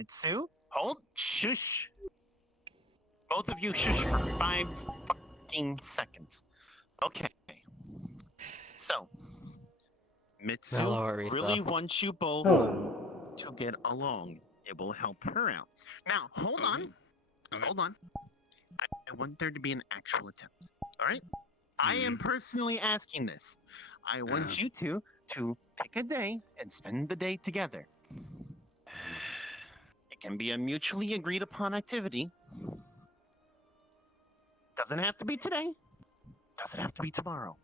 Mitsu, hold. Shush. Both of you shush for 5 fucking seconds. Okay. So, Mitsu Hello, Orisa. really wants you both Oh. to get along. It will help her out. Now, hold on. Okay. Hold on. I want there to be an actual attempt. All right? I am personally asking this. I want you two to pick a day and spend the day together. It can be a mutually agreed upon activity. Doesn't have to be today. Doesn't have to be tomorrow.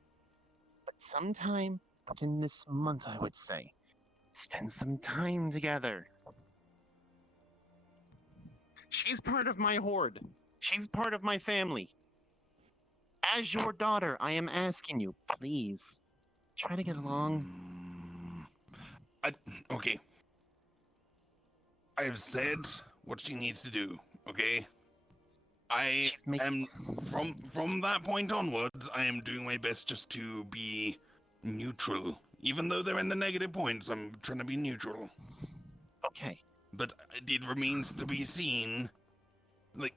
But sometime within this month, I would say. Spend some time together. She's part of my horde. She's part of my family. As your daughter, I am asking you, please, try to get along. Okay. I have said what she needs to do, okay? I am, from that point onwards, I am doing my best just to be neutral. Even though they're in the negative points, I'm trying to be neutral. Okay. But it remains to be seen. Like,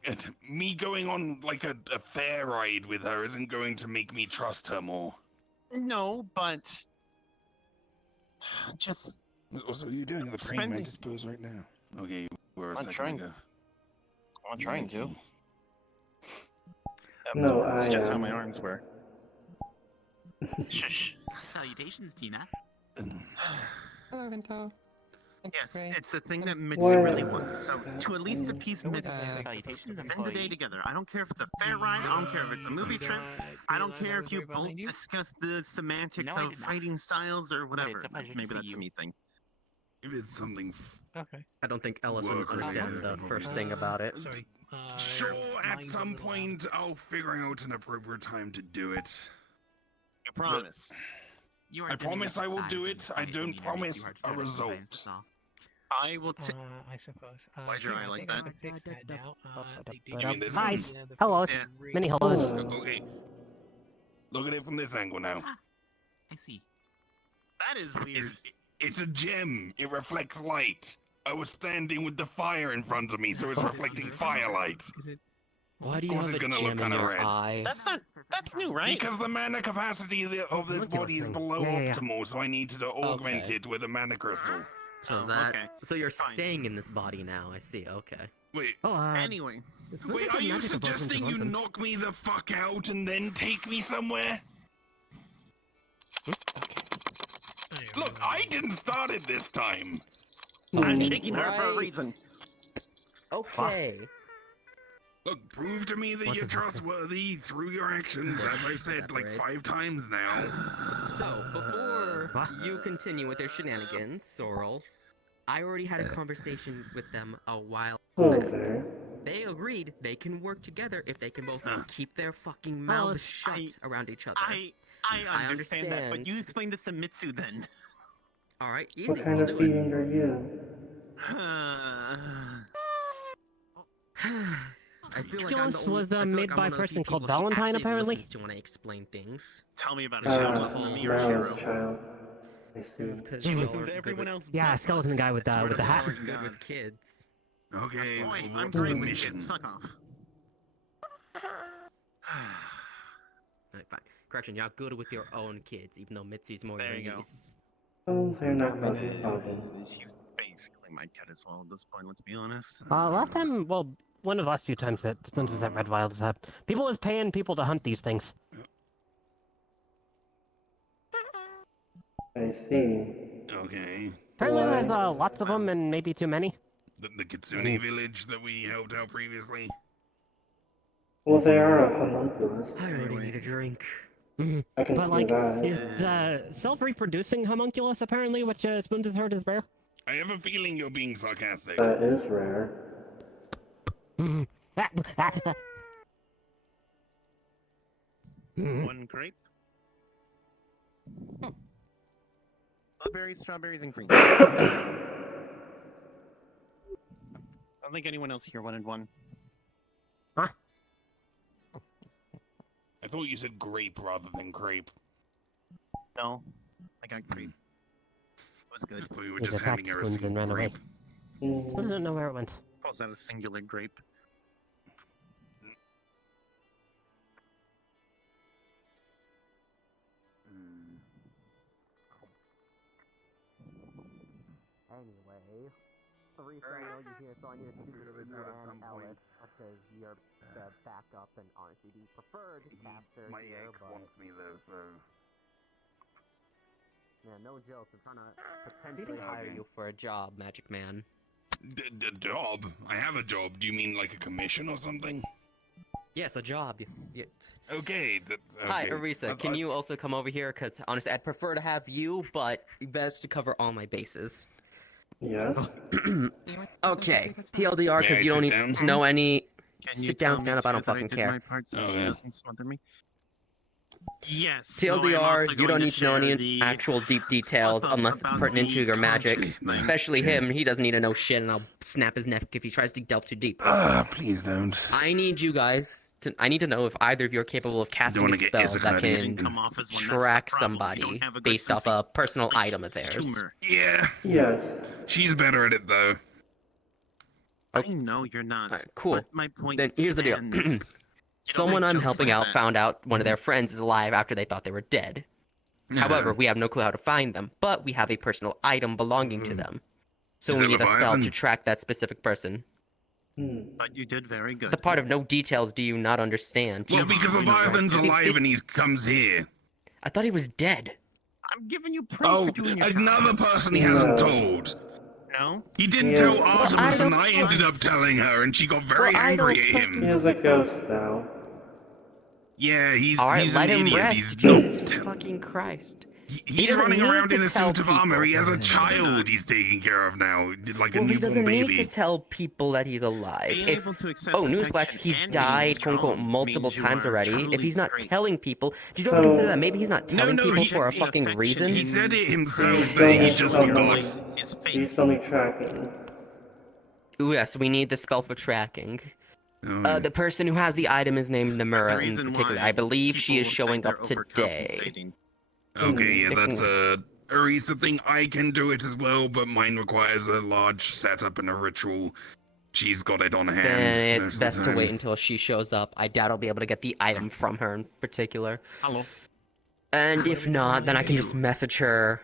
me going on, like, a fair ride with her isn't going to make me trust her more. No, but... just... So you're doing the praying mantis pose right now? Okay, we're a second ago. I'm trying to. No, That's just how my arms were. Shush. Salutations, Tina. Hello, Vento. Yes, it's a thing that Mitsu really wants. So, to at least appease Mitsu, Salutations, spend the day together. I don't care if it's a fair ride, I don't care if it's a movie trip, I don't care if you both discuss the semantics of fighting styles or whatever. Maybe that's a me thing. If it's something... Okay. I don't think Ellis would understand the first thing about it. Sorry. Sure, at some point I'll figure out an appropriate time to do it. You promise? I promise I will do it. I don't promise a result. I will I suppose. Why is your eye like that? I fixed that now. You mean this Hi. one? Hello. Yeah. Many hellos. Okay. Look at it from this angle now. I see. That is weird. It's a gem. It reflects light. I was standing with the fire in front of me, so it's reflecting firelight. Is it? Why do you Of course have a it's gonna gem look in kinda your red. eye? That's new, right? Because the mana capacity of this body is below optimal, so I need to augment it with a mana crystal. So so you're staying in this body now. I see. Okay. Wait. Anyway. Wait, are you suggesting you knock me the fuck out and then take me somewhere? Look, I didn't start it this time. I'm shaking her for a reason. Okay. Look, prove to me that you're trustworthy through your actions, as I've said like 5 times now. So, before you continue with their shenanigans, Sorrel, I already had a conversation with them a while back. They agreed they can work together if they can both keep their fucking mouths shut around each other. I understand that, but you explain this to Mitsu then. Alright, easy, What kind we'll of do it. being are you? I feel like I'm the only, was made by a person called Valentine, apparently. To when I explain things. Tell me about it. She don't listen to me or Hero. Child. I see. She listens to everyone else. Yeah, skeleton guy with the hat. Good with kids. Okay, Boy, well, I'm what's the great with mission? kids. Fuck off. Right, fine. Correction, you're good with your own kids, even though Mitsu's more There your you go. niece. Oh, they're not most problem. She's basically my cat as well at this point, let's be honest. Last time, well, one of the last few times that Splint was at Red Wilds, people was paying people to hunt these things. I see. Okay. Apparently there's lots of them and maybe too many. The Kitsune village that we helped out previously. Well, they are a homunculus. I already need a drink. I can But see like, that. is self-reproducing homunculus apparently, which Splint has heard is rare? I have a feeling you're being sarcastic. That is rare. One grape. Blueberries, strawberries, and cream. I don't think anyone else here wanted one. Huh? I thought you said grape rather than crepe. No, I got grape. It was good. I thought you were He just attacked handing her a Splint and single ran away. grape. I don't know where it went. Calls that a singular grape. Anyway, Orisa, I know you're here, so I need to speak with you and Ellis, because you're the backup and honestly the preferred caster My here, ex but... wants me though, so... Yeah, no joke, I'm trying to potentially hire you for a job, Magic Man. Job? I have a job. Do you mean like a commission or something? Yes, a job. Okay, that's... Hi, okay. Orisa, can you also come over here? Because honestly, I'd prefer to have you, but best to cover all my bases. Yes. Okay, TLDR, May I because you don't sit need down? to know any... Can you Sit down, tell me stand up, I don't too that fucking did care. my part so Oh, she yeah. doesn't smother me? Yes. so I'm also TLDR, you going don't to need to know share any the actual deep details slip up unless it's about pertinent the to your magic. consciousness. Especially him, he doesn't need to know shit, and I'll snap his neck if he tries to delve too deep. Please don't. I need you guys to... I need to know if either of you are capable of casting wanna a get spell Issachar that again. can Come off as one, that's the track problem. You don't somebody have a good based off sense a of personal like, item of theirs. humor. Yeah, Yes. she's better at it though. I know you're not. Alright, cool. But my point Then here's the deal. stands. You don't Someone make I'm jokes helping like out that. found out one of their friends is alive after they thought they were dead. However, we have no clue how to find them, but we have a personal item belonging to them. So Is we it need a spell Leviathan? to track that specific person. But you did very good. The part of no details do you not understand? Well, Jesus. because Come on, Leviathan's if he alive fits- and he comes here. I thought he was dead. I'm giving you praise Oh, for doing your another job. person he hasn't No. told. No? He didn't Yes. tell Well, Artemis, I and don't- I ended up telling her, and she got very Well, I angry don't at He him. is a ghost now. Yeah, he's Alright, an let him idiot. rest. He's Jesus not. fucking Christ. He's doesn't running need around to in a tell suit of armor. He has a people. child he's taking care of now, like a Well, he newborn doesn't need to baby. tell people that he's alive. Being If able to accept Oh, newsflash, affection he's and being died, quote unquote, strong multiple means you times are already. If truly he's not great. telling people, do you So- not consider that maybe he's not No, telling no, people he- for a the fucking affection reason? He said it himself He that still he needs just something. forgot. Is Do fake. you still need tracking? Ooh, yes, we need the spell for tracking. Oh, The person who has the item is named There's a Namura in reason particular. why I believe she people is say showing they're up today. overcompensating. okay, yeah, If- that's a Orisa thing. I can do it as well, but mine requires a large setup and a ritual. She's got it on hand. Then most it's of the best to time. wait until she shows up. I doubt I'll be able to get the item from her in particular. Hello. And if not, then I can just message her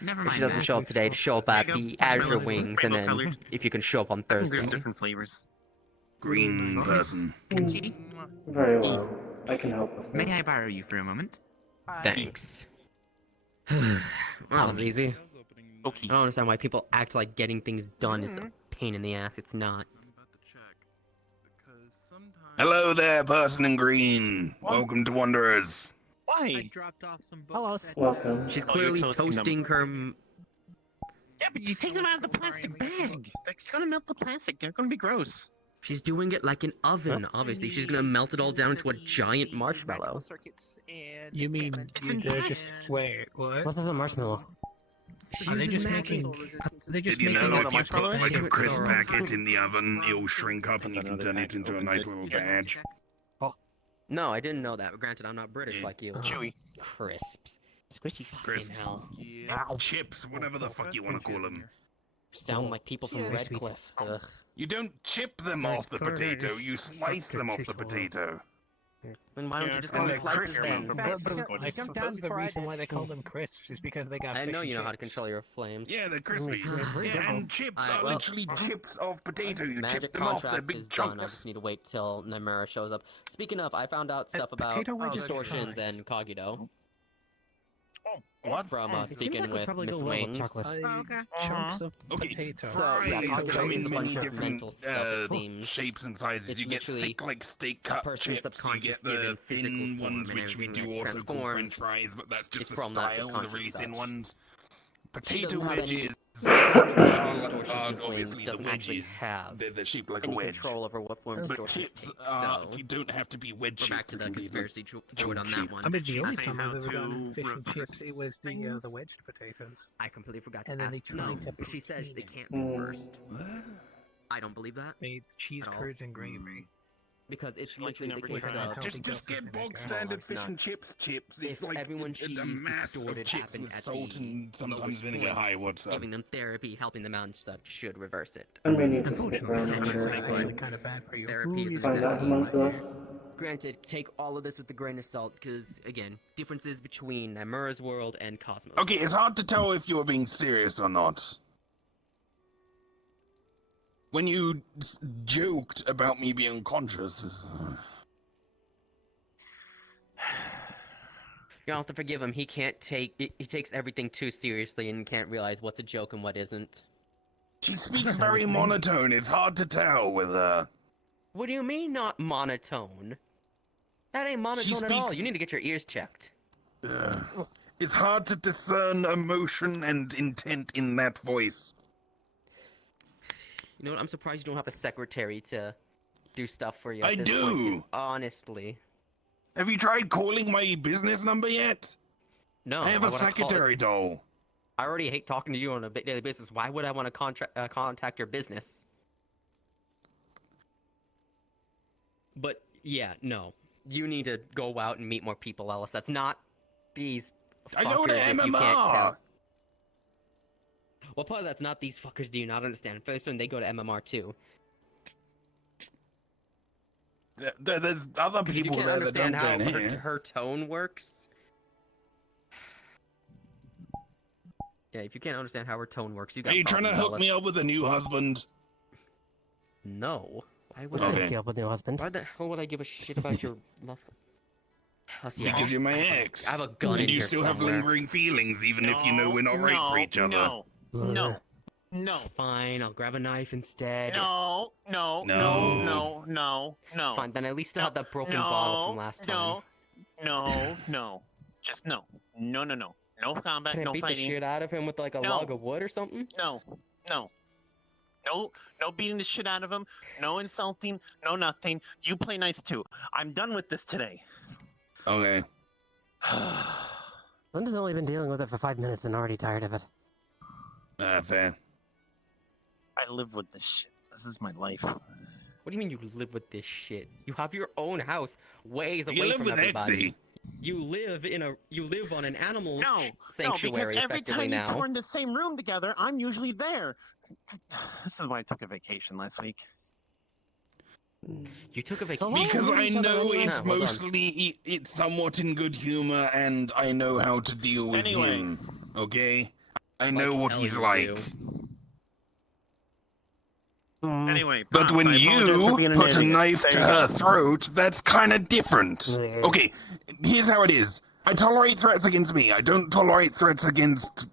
Never if mind she doesn't that. show up today to show up at There you the go. Azure Marshmallows, Wings, and then rainbow-colored. if you can show up on I think Thursday. there's different flavors. Green Miss person. Concedi, Very well. I can help with may that. I borrow you for a moment? Thanks. That was easy. Okay. I don't understand why people act like getting things done is a pain in the ass. It's not. Hello there, person in green. Welcome to Wanderers. Why? dropped off some books. Hello. Welcome. She's Oh, you're clearly toasting them. toasting her. Yeah, but you take them out of the plastic bag. That's gonna melt the plastic. They're gonna be gross. She's doing it like an oven, obviously. She's gonna melt it all down into a giant marshmallow. You mean they're just wait? What? What is a marshmallow? Are they just making? They're just Did you making know all if the you put like a marshmallows? crisp packet in the oven, it'll shrink up and you can turn it into a nice little badge? No, I didn't know that. Granted, I'm not British like you. Chewy. Crisps. Squishy fucking Crisps. hell. Chips, whatever the fuck you want to call them. Sound like people from Redcliffe. Ugh. You don't chip them off the potato, you slice them off the potato. Then why don't Yeah, you just and call they're them slices crispy. then? I suppose the reason why they call them crisps is because they got. I fish know and you know how to chips. control your flames. Yeah, they're crispy. Yeah, and chips Alright, are well, literally chips of potato. You Magic chip them off, they're contract big is done. I chunks. just need to wait till Nymera shows up. Speaking of, I found out stuff about potato wedges are distortions fine. and Cogito What? from speaking with Miss Wings. Chunks of Okay, potato. So, yeah, fries Cogito come is in a bunch many of different mental stuff, it seems. shapes and sizes. It's You get literally thick like steak a cut person's chips. You subconscious get the giving physical thin form ones, and which we everything do that also call French transforms. fries, but that's just It's the from that style, the subconscious really thin stuff. ones. She Potato doesn't have any- wedges Distortions are and swings obviously the doesn't actually wedges. have They're shaped like a any wedge. control over what form But distortions chips, take. So, you don't have to be wedge we're shaped. back to They the can be conspiracy droid on shape. that one. I mean, the only Say time how I've ever to done fish and chips, it was the things. wedged potatoes. I completely forgot to And then they ask. try No, to she says they poutine can't be reversed. I don't believe that. Made cheese At all. curds and gravy. because it's Likely literally the number case two. of Just get bog Well, standard it's fish not. and chips. It's If like everyone a cheese mass of distorted chips happened with at salt the and sometimes lowest vinegar. point, Hi, what's up? giving them therapy, helping them out and such should reverse it. I may need to stick Unfortunately, around it's here actually and kind of bad for you. Therapy is find that exactly homunculus. Granted, take all of this with a grain of salt, because, again, differences between Namura's world and Cosmos. Okay, it's hard to tell if you're being serious or not. When you joked about me being unconscious. You'll have to forgive him. He can't take... He takes everything too seriously and can't realize what's a joke and what isn't. She speaks very monotone. It's hard to tell with her. What do you mean, not monotone? That ain't monotone at all. speaks- You need to get your ears checked. It's hard to discern emotion and intent in that voice. You know what? I'm surprised you don't have a secretary to do stuff for you. I At this do. Point, 'cause honestly, Have you tried calling my business number yet? no. I have why a would I call it- secretary doll. I already hate talking to you on a daily basis. Why would I want to contact your business? But yeah, no. You need to go out and meet more people, Ellis. That's not these I go to fuckers if you can't MMR. tell. What part of that's not these fuckers do you not understand? First one, they go to MMR too. There's other Because if you people can't there that don't understand how go in here. her tone works... Yeah, if you can't understand how her tone works, you got Are you trying to problems, hook me up with a new husband? No. Why would Okay. I hook you up with your husband? Why the hell would I give a shit about your love? Let's see, Because you're my I have a- ex. I have a gun and in you here still have somewhere. lingering feelings, even if you know we're not right for each other. No. Fine, I'll grab a knife instead. No. Fine, then at least still have that broken no, bottle from last time. No. Just no. No. No combat, Can I no beat fighting. the shit out of him with like a No. log of wood or something? No beating the shit out of him. No insulting. No nothing. You play nice too. I'm done with this today. Okay. Linda's only been dealing with it for 5 minutes and already tired of it. Fair. I live with this shit. This is my life. What do you mean you live with this shit? You have your own house, ways away You live from with everybody. Etsy. You live on an animal No, sanctuary because every effectively time now. we're in the same room together, I'm usually there. This is why I took a vacation last week. You took a vacation. Because I know it's hold on. mostly it's somewhat in good humor, and I know how to deal with Anyway. him. Okay, I Like know what hell he's you like. do. Anyway, But Pops, when I apologize for you being an put a idiot. knife There to you her go. throat, that's kind of different. Yeah. Okay, here's how it is. I tolerate threats against me. I don't tolerate threats against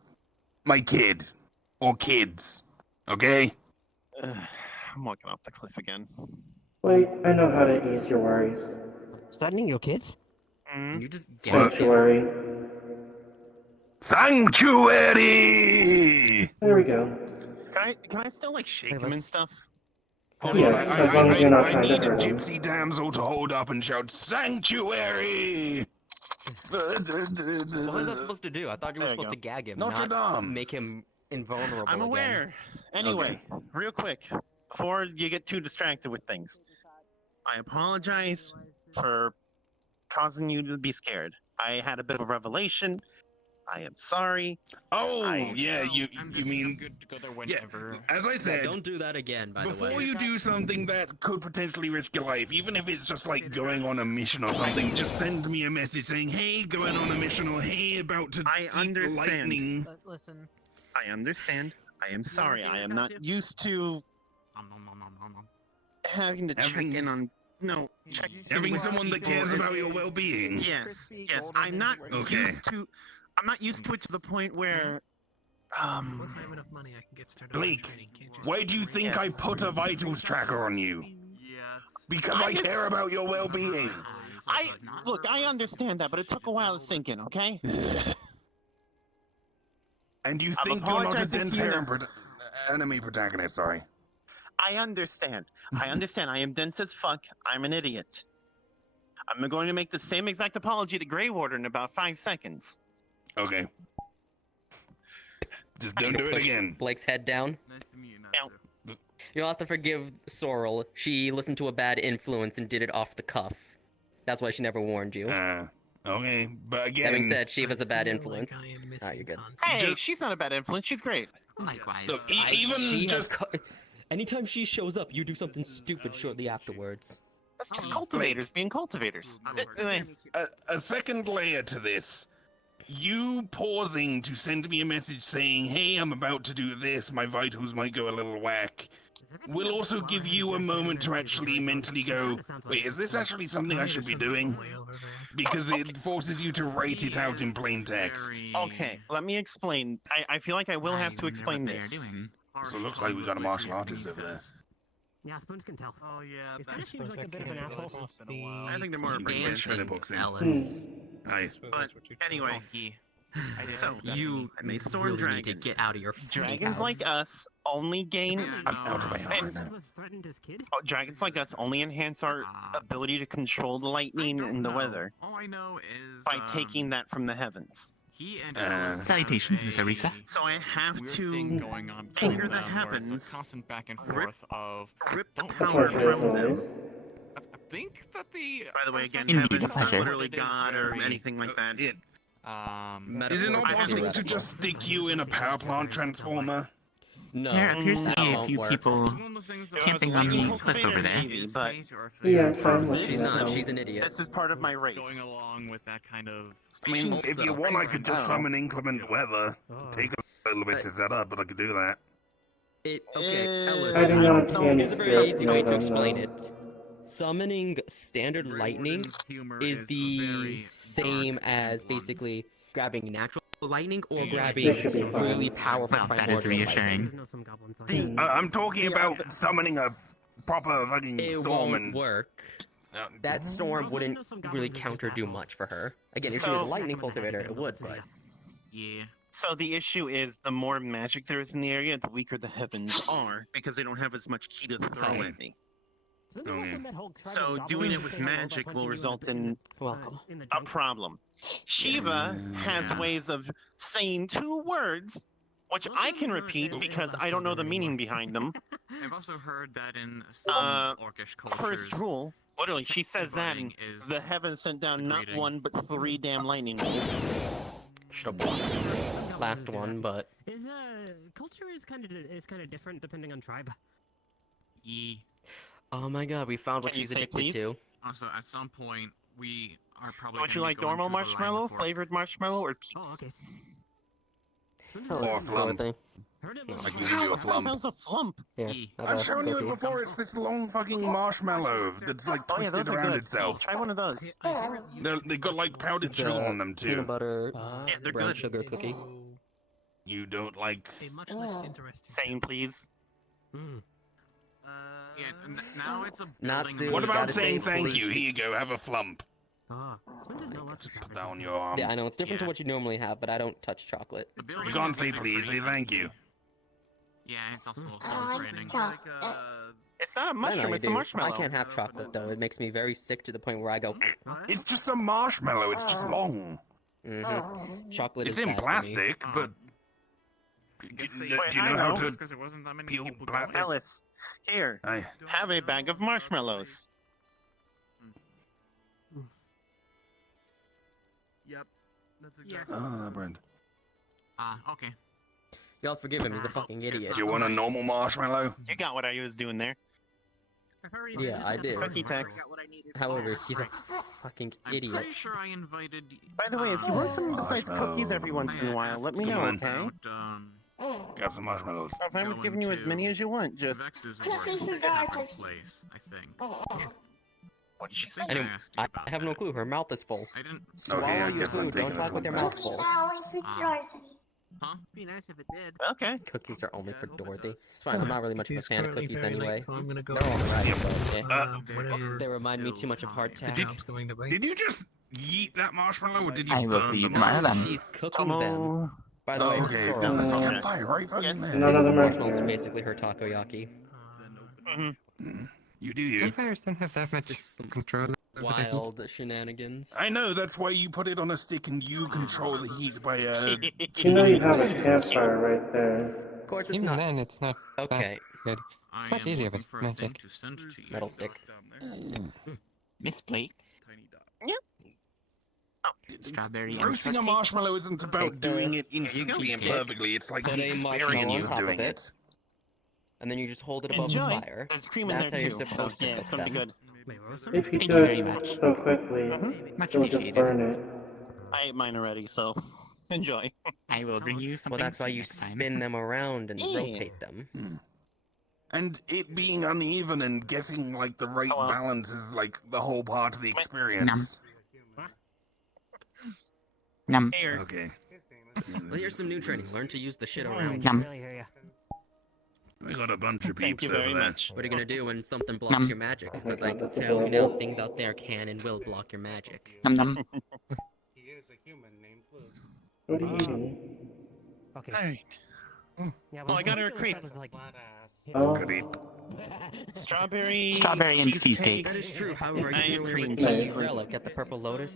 my kid or kids. Okay? I'm walking off the cliff again. Wait, I know how to ease your worries. Threatening your kids? You just What? gag him. Sanctuary. Sanctuary! There we go. Can I still like shake him and stuff? Hold Yes, on, as long as you're not I trying to need a hurt him. gypsy damsel to hold up and shout, Sanctuary! What was that supposed to do? I thought you were There you supposed go. to gag him, Notre not Dame. make him invulnerable I'm again. aware. Anyway, real quick, before you get too distracted with things, I apologize for causing you to be scared. I had a bit of a revelation. I am sorry. Oh, I- yeah, you mean... good to go there Yeah, whenever. as I Yeah, said, don't do that again, by the before way. you do something that could potentially risk your life, even if it's just like going on a mission or something, just send me a message saying, hey, going on a mission, or hey, about to I eat understand. lightning. Listen. I understand. I am sorry. I am not used to having to check Having- in on... No, check in Having with someone that people cares is- about your well-being. Yes, I'm not Okay. used to... I'm not used to it to the point where... Once I have enough money, I can get started on Blake, training. Can't just why do you think Yes. I put a vitals tracker on you? Yes. Because I care about your well-being. Look, I understand that, but it took a while to sink in, okay? And you I've think you're not a apologized dense to you. enemy protagonist, sorry. I understand. I understand. I am dense as fuck. I'm an idiot. I'm going to make the same exact apology to Grey Warder in about 5 seconds. Okay. Just don't do it Push again. Blake's head down. Nice to meet you, Ow. You'll have to forgive Sorrel. She listened to a bad influence and did it off the cuff. That's why she never warned you. Okay, but again... That being said, Shiva's a bad influence. Alright, you're good. Hey, she's not a bad influence. She's great. Likewise. Look, even just... Anytime she shows up, you do something stupid shortly afterwards. That's just cultivators being cultivators. A second layer to this. You pausing to send me a message saying, hey, I'm about to do this, my vitals might go a little whack, will also give you a moment to actually mentally go, wait, is this actually something I should be doing? Because it forces you to write it out in plain text. Okay, let me explain. I feel like I will have to explain this. So it looks like we got a martial artist over there. Yeah, Spoons can tell. Oh yeah, It kinda seems like a bit of an asshole. I think they're more Dancing, dancing, Ellis. Ellis. Hi. But anyway, so You they storm really need to dragons. get out of your fucking Dragons house. like us only gain. I'm out of my house right now. Was threatened as kid? Dragons like us only enhance our ability to control the lightning and the weather All I know is by taking that from the heavens. he and Salutations, Miss Orisa. So I have weird to thing going on anger between the them where it's heavens, a constant back and rip- forth of rip the don't power Pleasure as from them. always. I think that the By the way, again, Indeed, heaven a is not pleasure. literally God or anything like that. Is it not Metaphor. possible to just stick you in a power plant transformer? No. There appears to be that a won't few work. people one of those things that camping on the cliff over there. Maybe, but Yes, I'm for looking this, She's at not. them. She's an idiot. this is part of my race. going along with that kind of I mean, if you want, I could just Oh. summon inclement weather. Oh. Take a little bit to set up, but I could do that. Okay, Ellis. I do not see any Here's a very easy way to spirits explain near them, it. Summoning standard lightning is the same as basically grabbing natural lightning or grabbing This should be fine. really powerful Well, that is primordial reassuring. lightning. There's no some goblins like The- I'm talking about summoning a proper fucking It storm won't and... work. That storm wouldn't really counter do much for her. Again, if she was a lightning cultivator, it would, but Yeah. So the issue is the more magic there is in the area, the weaker the heavens are, because they don't have as much ki to throw Okay. at me. that. So doing it with magic will result in welcome. a problem. Shiva has ways of saying two words, which I can repeat because I don't know the meaning behind them. I've also heard that in some orcish cultures, First rule, literally, she says that, and is the heavens sent down not degrading. one but 3 damn lightning bolts. Should've blocked last one, but Is culture is kind of different depending on tribe. Ye. oh my god, we found what Can you she's say addicted please? to. Also, at some point, we are probably. Would you gonna be like going normal through the line marshmallow, for- flavored marshmallow, or peach? Oh, okay. Or flump. Thing. Heard it No, was- I give you a flump. How's a flump? Yeah, Ye. have I've a shown you it cookie. before, it's this long fucking marshmallow that's like Oh yeah, twisted those are around good. itself. Try one of those. They've got like powdered It's, sugar on them too. Peanut butter, Yeah, they're brown good. sugar cookie. You don't like... Much less interesting. Same, please. Mm. Yeah, now it's a Natsu, building. What you about gotta saying say thank please. you? Here you go, have a flump. Ah, Swin doesn't know lots of Put that on your arm. Yeah, I know it's different to Yeah. what you normally have, but I don't touch chocolate. The building You can't is say also please, pretty- say thank you. Yeah, it's also Mm. frustrating. It's not a I know mushroom, you it's a do. marshmallow. I can't have chocolate though. It makes me very sick to the point where I go. It's just a marshmallow, it's just long. Chocolate It's is in bad for me. plastic, but... Do you know how to Because there wasn't that many peel people plastic? going. Ellis, here, I... have a bag of marshmallows. Yep. That's exactly- Oh, Brent. Okay. Y'all forgive him. He's a fucking idiot. Do you want a normal marshmallow? You got what I was doing there. Yeah, I did. Cookie text. However, he's a fucking I'm idiot. pretty sure I invited. By the way, if you want something besides marshmallow. cookies every once in a while, let me Come know, on. okay? About, Grab some marshmallows. I'm fine with Going giving you as to many as you want, just... Vex's work at a place, I think. What did she say? I think Anyway, asked you I about have no that. clue. Her mouth is full. I didn't. Swallow I your guess I'm food. taking Don't talk this with your one mouth back. full. Huh? Be nice if it did. Okay. Cookies are only for Dorothy. It's fine. I'm not really much of a fan of cookies anyway. So I'm gonna go. They're alright, but whatever they remind me too much of hardtack. job's going to be. Did you just yeet that marshmallow, or did you I will burn see them? one of them. She's cooking them. By the way, Okay, Sorrel, that's Okay. not fire right fucking there. None of them are marshmallows are here. basically her takoyaki. You do you. don't have that much Just some control. wild shenanigans. I know, that's why you put it on a stick and you control the heat by You know you have a campfire right there. Of course, it's Even not. then, it's not. Okay, Good. I It's much am easier looking with for a thing magic. to send to you. Metal stick. Down there. Miss Blake, Tiny dot. strawberry and Roasting a shortcake. marshmallow isn't about Take the- doing it Here you go. instantly and Cheesecake. perfectly. It's like Put the a marshmallow experience on of top of doing it. it. And then you just hold it above Enjoy. the fire. There's cream in That's there how too. you're So supposed to yeah, cook it's gonna be them. good. If you Thank do you very it much. so quickly, Much you'll just appreciated. burn it. I ate mine already, so enjoy. I will bring you something Well, that's why sweet you next time. spin them around and Yeah. rotate them. And it being uneven and getting like the right Oh, well. balance is like the whole part of the experience. Num. Here. Okay. Well, here's some new training. Learn to use the shit around. Num. Really hear ya. We got a bunch of Thank peeps you over very there. much. What are you gonna do when something blocks Num. your magic? Oh my Because I God, that's tell you now, adorable. things out there can and will block your magic. Num num. What are you eating? Okay. Alright. Yeah, Oh, I got her a crepe. Oh, Strawberry. Strawberry and cheesecake. That is true. However, are I you have familiar with cream the cheese. relic at the Purple Lotus?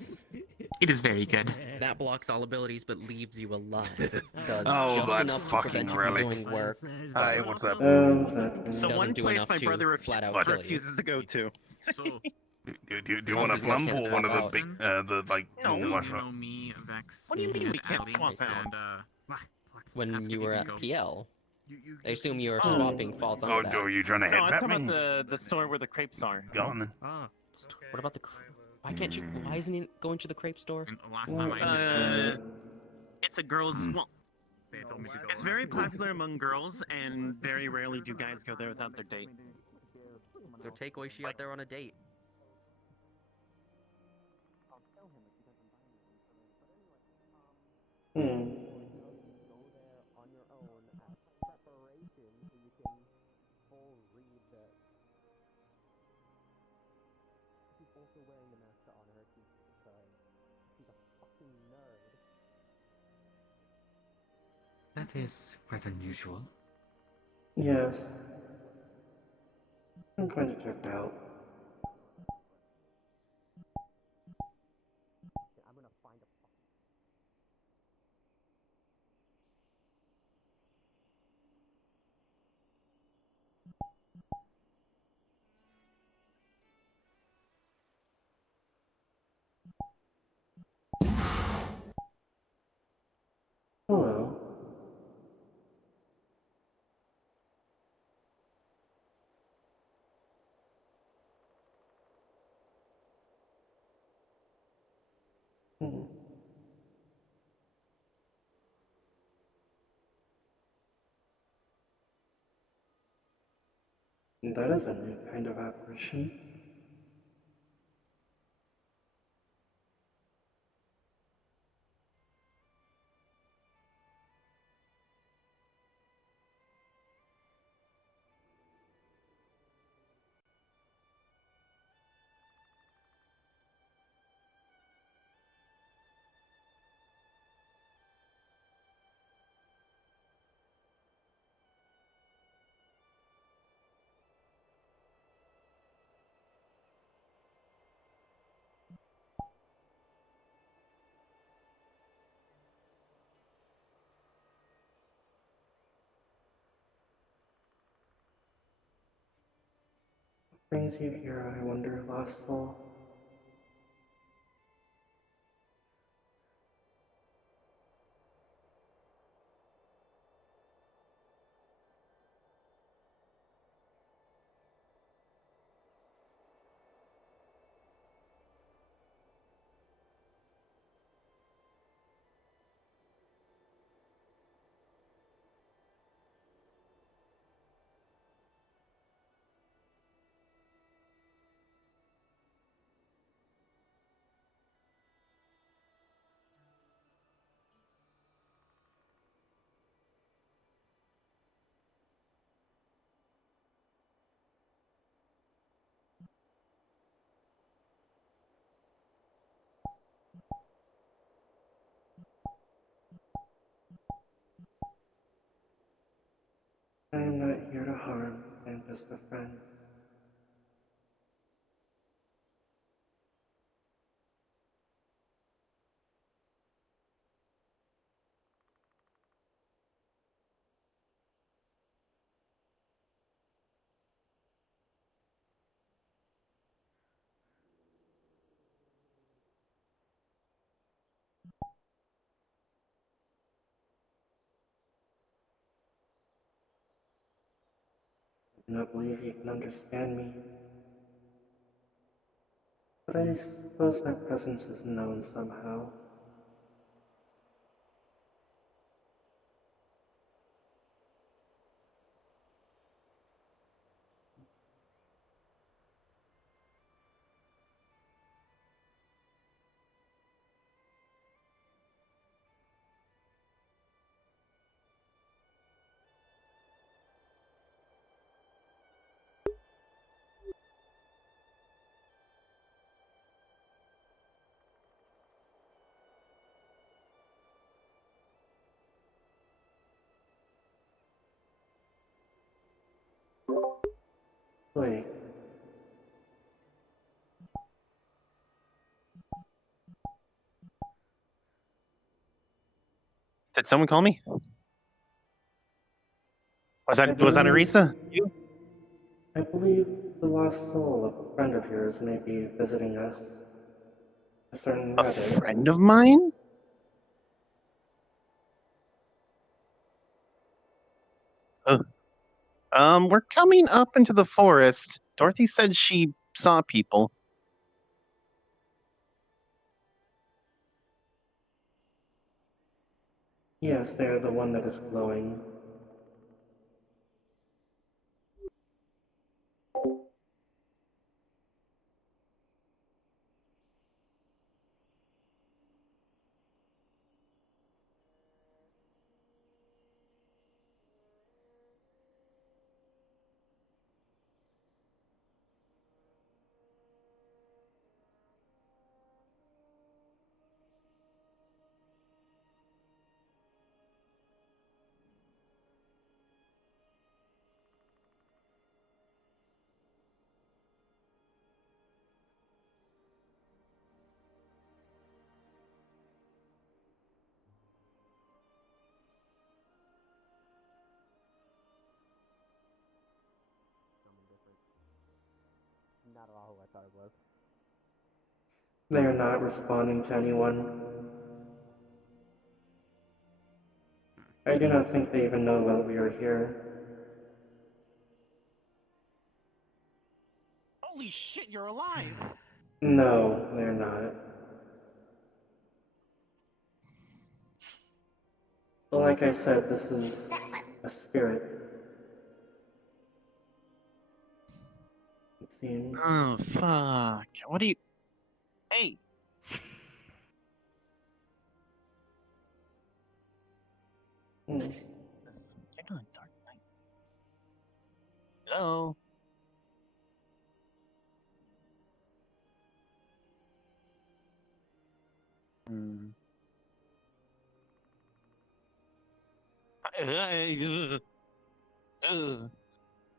It is very good. That blocks all abilities but leaves you alive. Does Oh, just that enough to fucking prevent you relic. from doing work. Hi, what's up? exactly. So Doesn't one do place enough my to brother flat out What? kill you. refuses to go to. So, Do you want a You guys plum can't or one of the swap big, the like No. normal you mushroom? know me, Vex, What do you mean we and can't Allie, swap out? and When ask you if were can at go. PL, You I assume your Oh. swapping falls under Oh, that. are you trying to No, I'm headbutt talking me? about the store where the crepes are. Go on then. What about the? Why can't you? Why isn't he going to the crepe store? And last time I It's a girls. Well, they told me to go. it's very popular among girls, and very rarely do guys go there without their date. So take Oishi out there on a date. Hmm. Go there on your own as preparation so you can full read the. She's also wearing the mask to honor her teacher because she's a fucking nerd. That is quite unusual. Yes. I'm going to check out. I'm gonna find a fucking. Hello. Hmm. That is a new kind of apparition. What brings you here, I wonder, lost soul? I am not here to harm, I am just a friend. do not believe you can understand me. But I suppose my presence is known somehow. Wait, Did someone call me? Was I that believe, Orisa? You? I believe the lost soul of a friend of yours may be visiting us. A certain A rabbit. friend of mine? We're coming up into the forest. Dorothy said she saw people. Yes, they are the one that is glowing. Not at all who I thought it was. They are not responding to anyone. I do not think they even know that we are here. Holy shit, you're alive! No, they're not. But like I said, this is a spirit. It seems. Oh, fuck. What do you... Hey! Hmm. You're not Dark Knight. Hello? Hmm.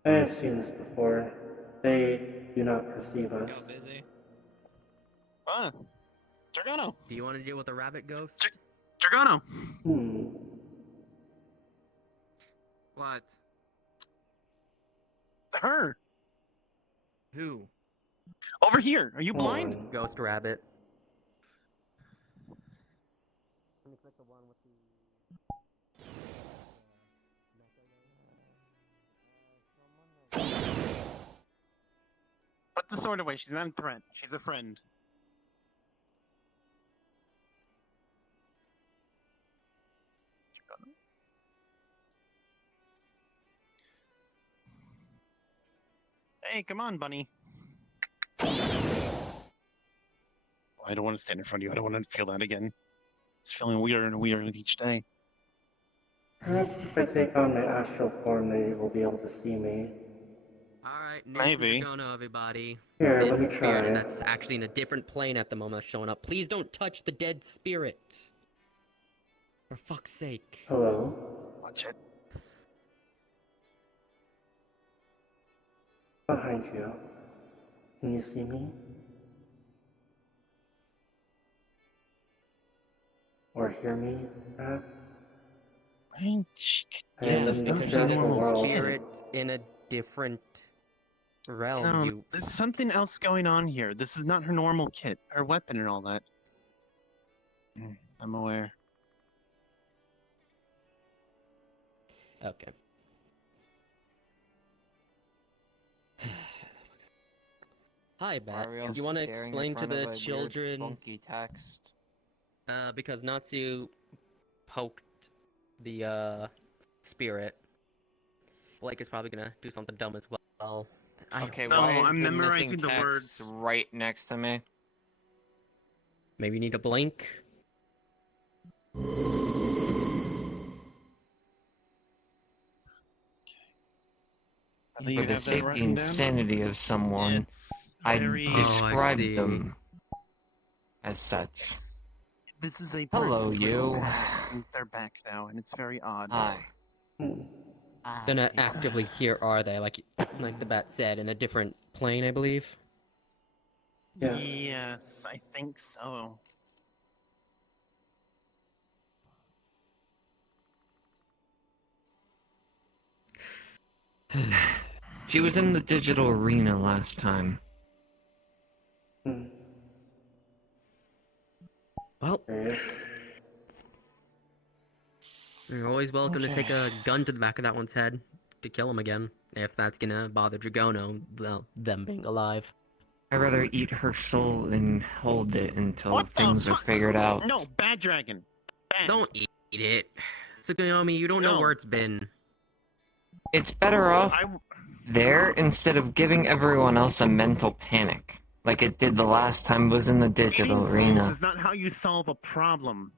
I have seen this before. They do not perceive us. How busy? Ah, Dragano! Do you want to deal with a rabbit ghost? Dragano! Hmm. What? Her! Who? Over here! Are you Hold blind? on. Ghost rabbit. Let me click the one with the Put the sword away. She's not a threat. She's a friend. Hey, come on, bunny. I don't want to stand in front of you. I don't want to feel that again. It's feeling weirder and weirder with each day. Perhaps if I take on my astral form, they will be able to see me. Alright, Maybe. Dragono, everybody. Here, There's let me a spirit, try. and that's actually in a different plane at the moment showing up. Please don't touch the dead spirit. For fuck's sake. Hello? Watch it. Behind you. Can you see me? Or hear me, perhaps? I mean, she, I this am is in not the her spiritual normal world. kid. Spirit in a different realm, No, you... there's something else going on here. This is not her normal kit, her weapon and all that. I'm aware. Okay. Hi, Bat. Ariel's You want to staring in explain to front of a the weird, children? funky text. Because Natsu poked the spirit. Blake is probably gonna do something dumb as well. Okay, No, why is I'm the missing memorizing the text words. right next to me? Maybe you need a blink. I think For you the have that safety written and down? sanity of someone, It's I very. describe see. them as such. This is a Hello, person for you. spirits, and they're back now, and it's very odd. Hi. They're not actively here, are they? Like the Bat said, in a different plane, I believe. Yes. Yes, I think so. She was in the digital arena last time. Hmm. Well, Curious. you're always welcome to take a gun to the back of that one's head to kill him again, if that's gonna bother Dragono, well, them being alive. I'd rather eat her soul and hold it until What the things are fuck? figured out. No, bad dragon. Bad. Don't eat it. Tsukuyomi, you don't know No. where it's been. It's better off I, there instead of giving everyone else a mental panic, like it did the last time it was in the digital eating souls arena. is not how you solve a problem.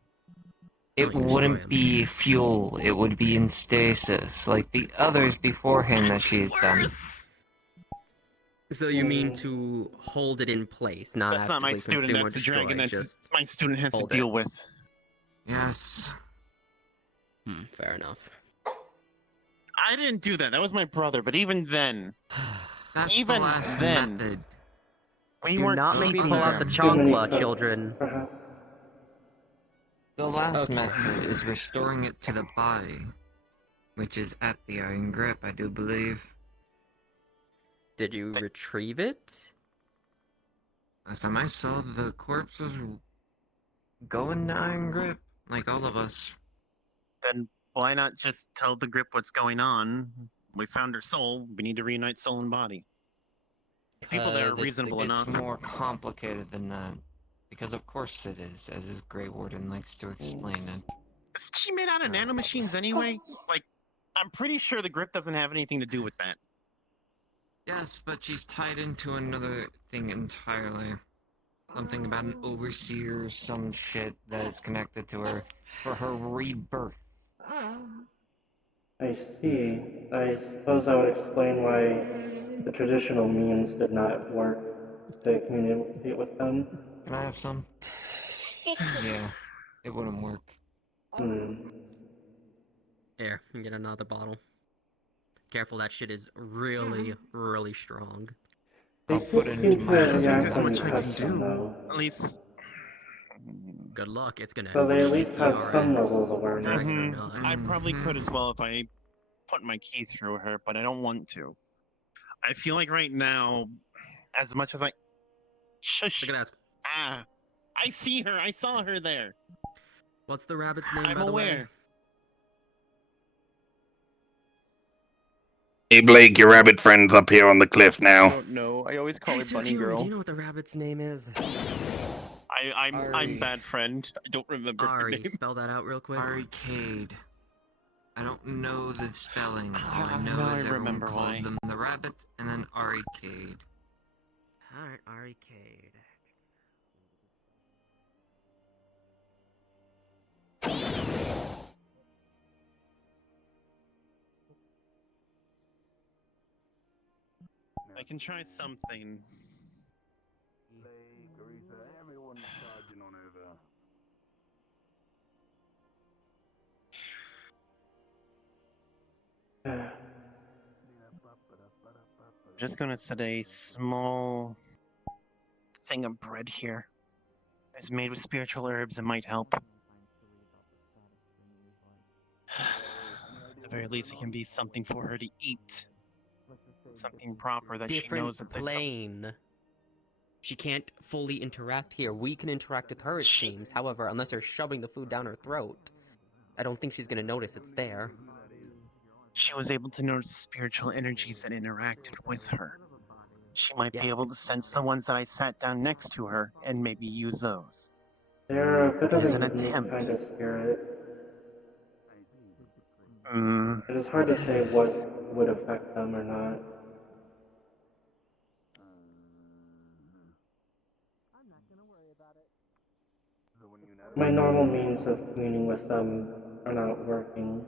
It Don't wouldn't destroy 'em. be fuel, it would be in stasis, like the others before him that she's done. Worse. So you mean to hold it in place, not That's not my actively student. consume or That's the destroy, dragon. That's just... my student has to hold deal it. with. Yes. Fair enough. I didn't do that. That was my brother. But even then, That's Even the last then- method. we Do weren't not make me keeping pull out the them. Too many chancla, cooks, children. Perhaps. The last Okay. method is restoring it to the body, which is at the iron grip, I do believe. Did you retrieve it? Last time I saw, the corpse was going to iron grip, like all of us. Then why not just tell the grip what's going on? We found her soul. We need to reunite soul and body. People there are 'Cause it's reasonable the- enough. It's more complicated than that. Because of course it is, as his Grey Warden likes to explain it. She made out of nanomachines anyway. Like, I'm pretty sure the grip doesn't have anything to do with that. Yes, but she's tied into another thing entirely. Something about an overseer or some shit that is connected to her for her rebirth. I see. I suppose that would explain why the traditional means did not work to communicate with them. Can I have some? Yeah, it wouldn't work. Here, you can get another bottle. Careful, that shit is really, really strong. They I'll put it seem into to my react There's when much you I can touch them, do. though. At least. Good luck, it's gonna... So they at least shake have your some ass, level of awareness. dragon or Mhm. not. I probably could as well if I put my key through her, but I don't want to. I feel like right now, as much as I. Shush. Look at that. Ah. I see her. I saw her there. What's the rabbit's name, I'm by the way? aware. Hey Blake, your rabbit friend's up here on the cliff I now. don't know. I always call Hey, her Bunny Tsukiomi, Girl. do you know what the rabbit's name is? I'm Ari. bad friend. I don't remember her Ari, name. spell that out real quick. Arcade. I don't know the spelling. All I know Now I is everyone remember called why. them the rabbit and then Arcade. Alright, Arcade. I can try something. Blake, Orisa, everyone's charging on over. Just gonna set a small thing of bread here. It's made with spiritual herbs. It might help. At the very least, it can be something for her to eat. Something proper that she knows Different that there's plane. She can't fully interact here. We can interact with her, it seems. However, unless they're shoving the food down her throat, I don't think she's gonna notice it's there. She was able to notice the spiritual energies that interacted with her. She might be Yes. able to sense the ones that I sat down next to her and maybe use those. They're a bit of It is a an unique attempt. kind of spirit. Mm, It is hard to say what would affect them or not. My normal means of communing with them are not working.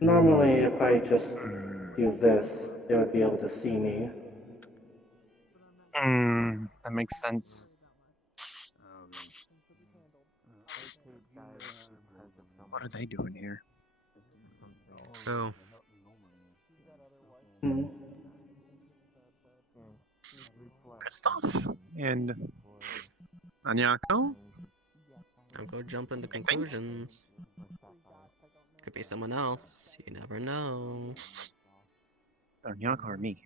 Normally, if I just do this, they would be able to see me. that makes sense. What are they doing here? Oh, Hmm. Kristoff and Anyako? don't go jump into I think. conclusions. Could be someone else. You never know. Anyako or me?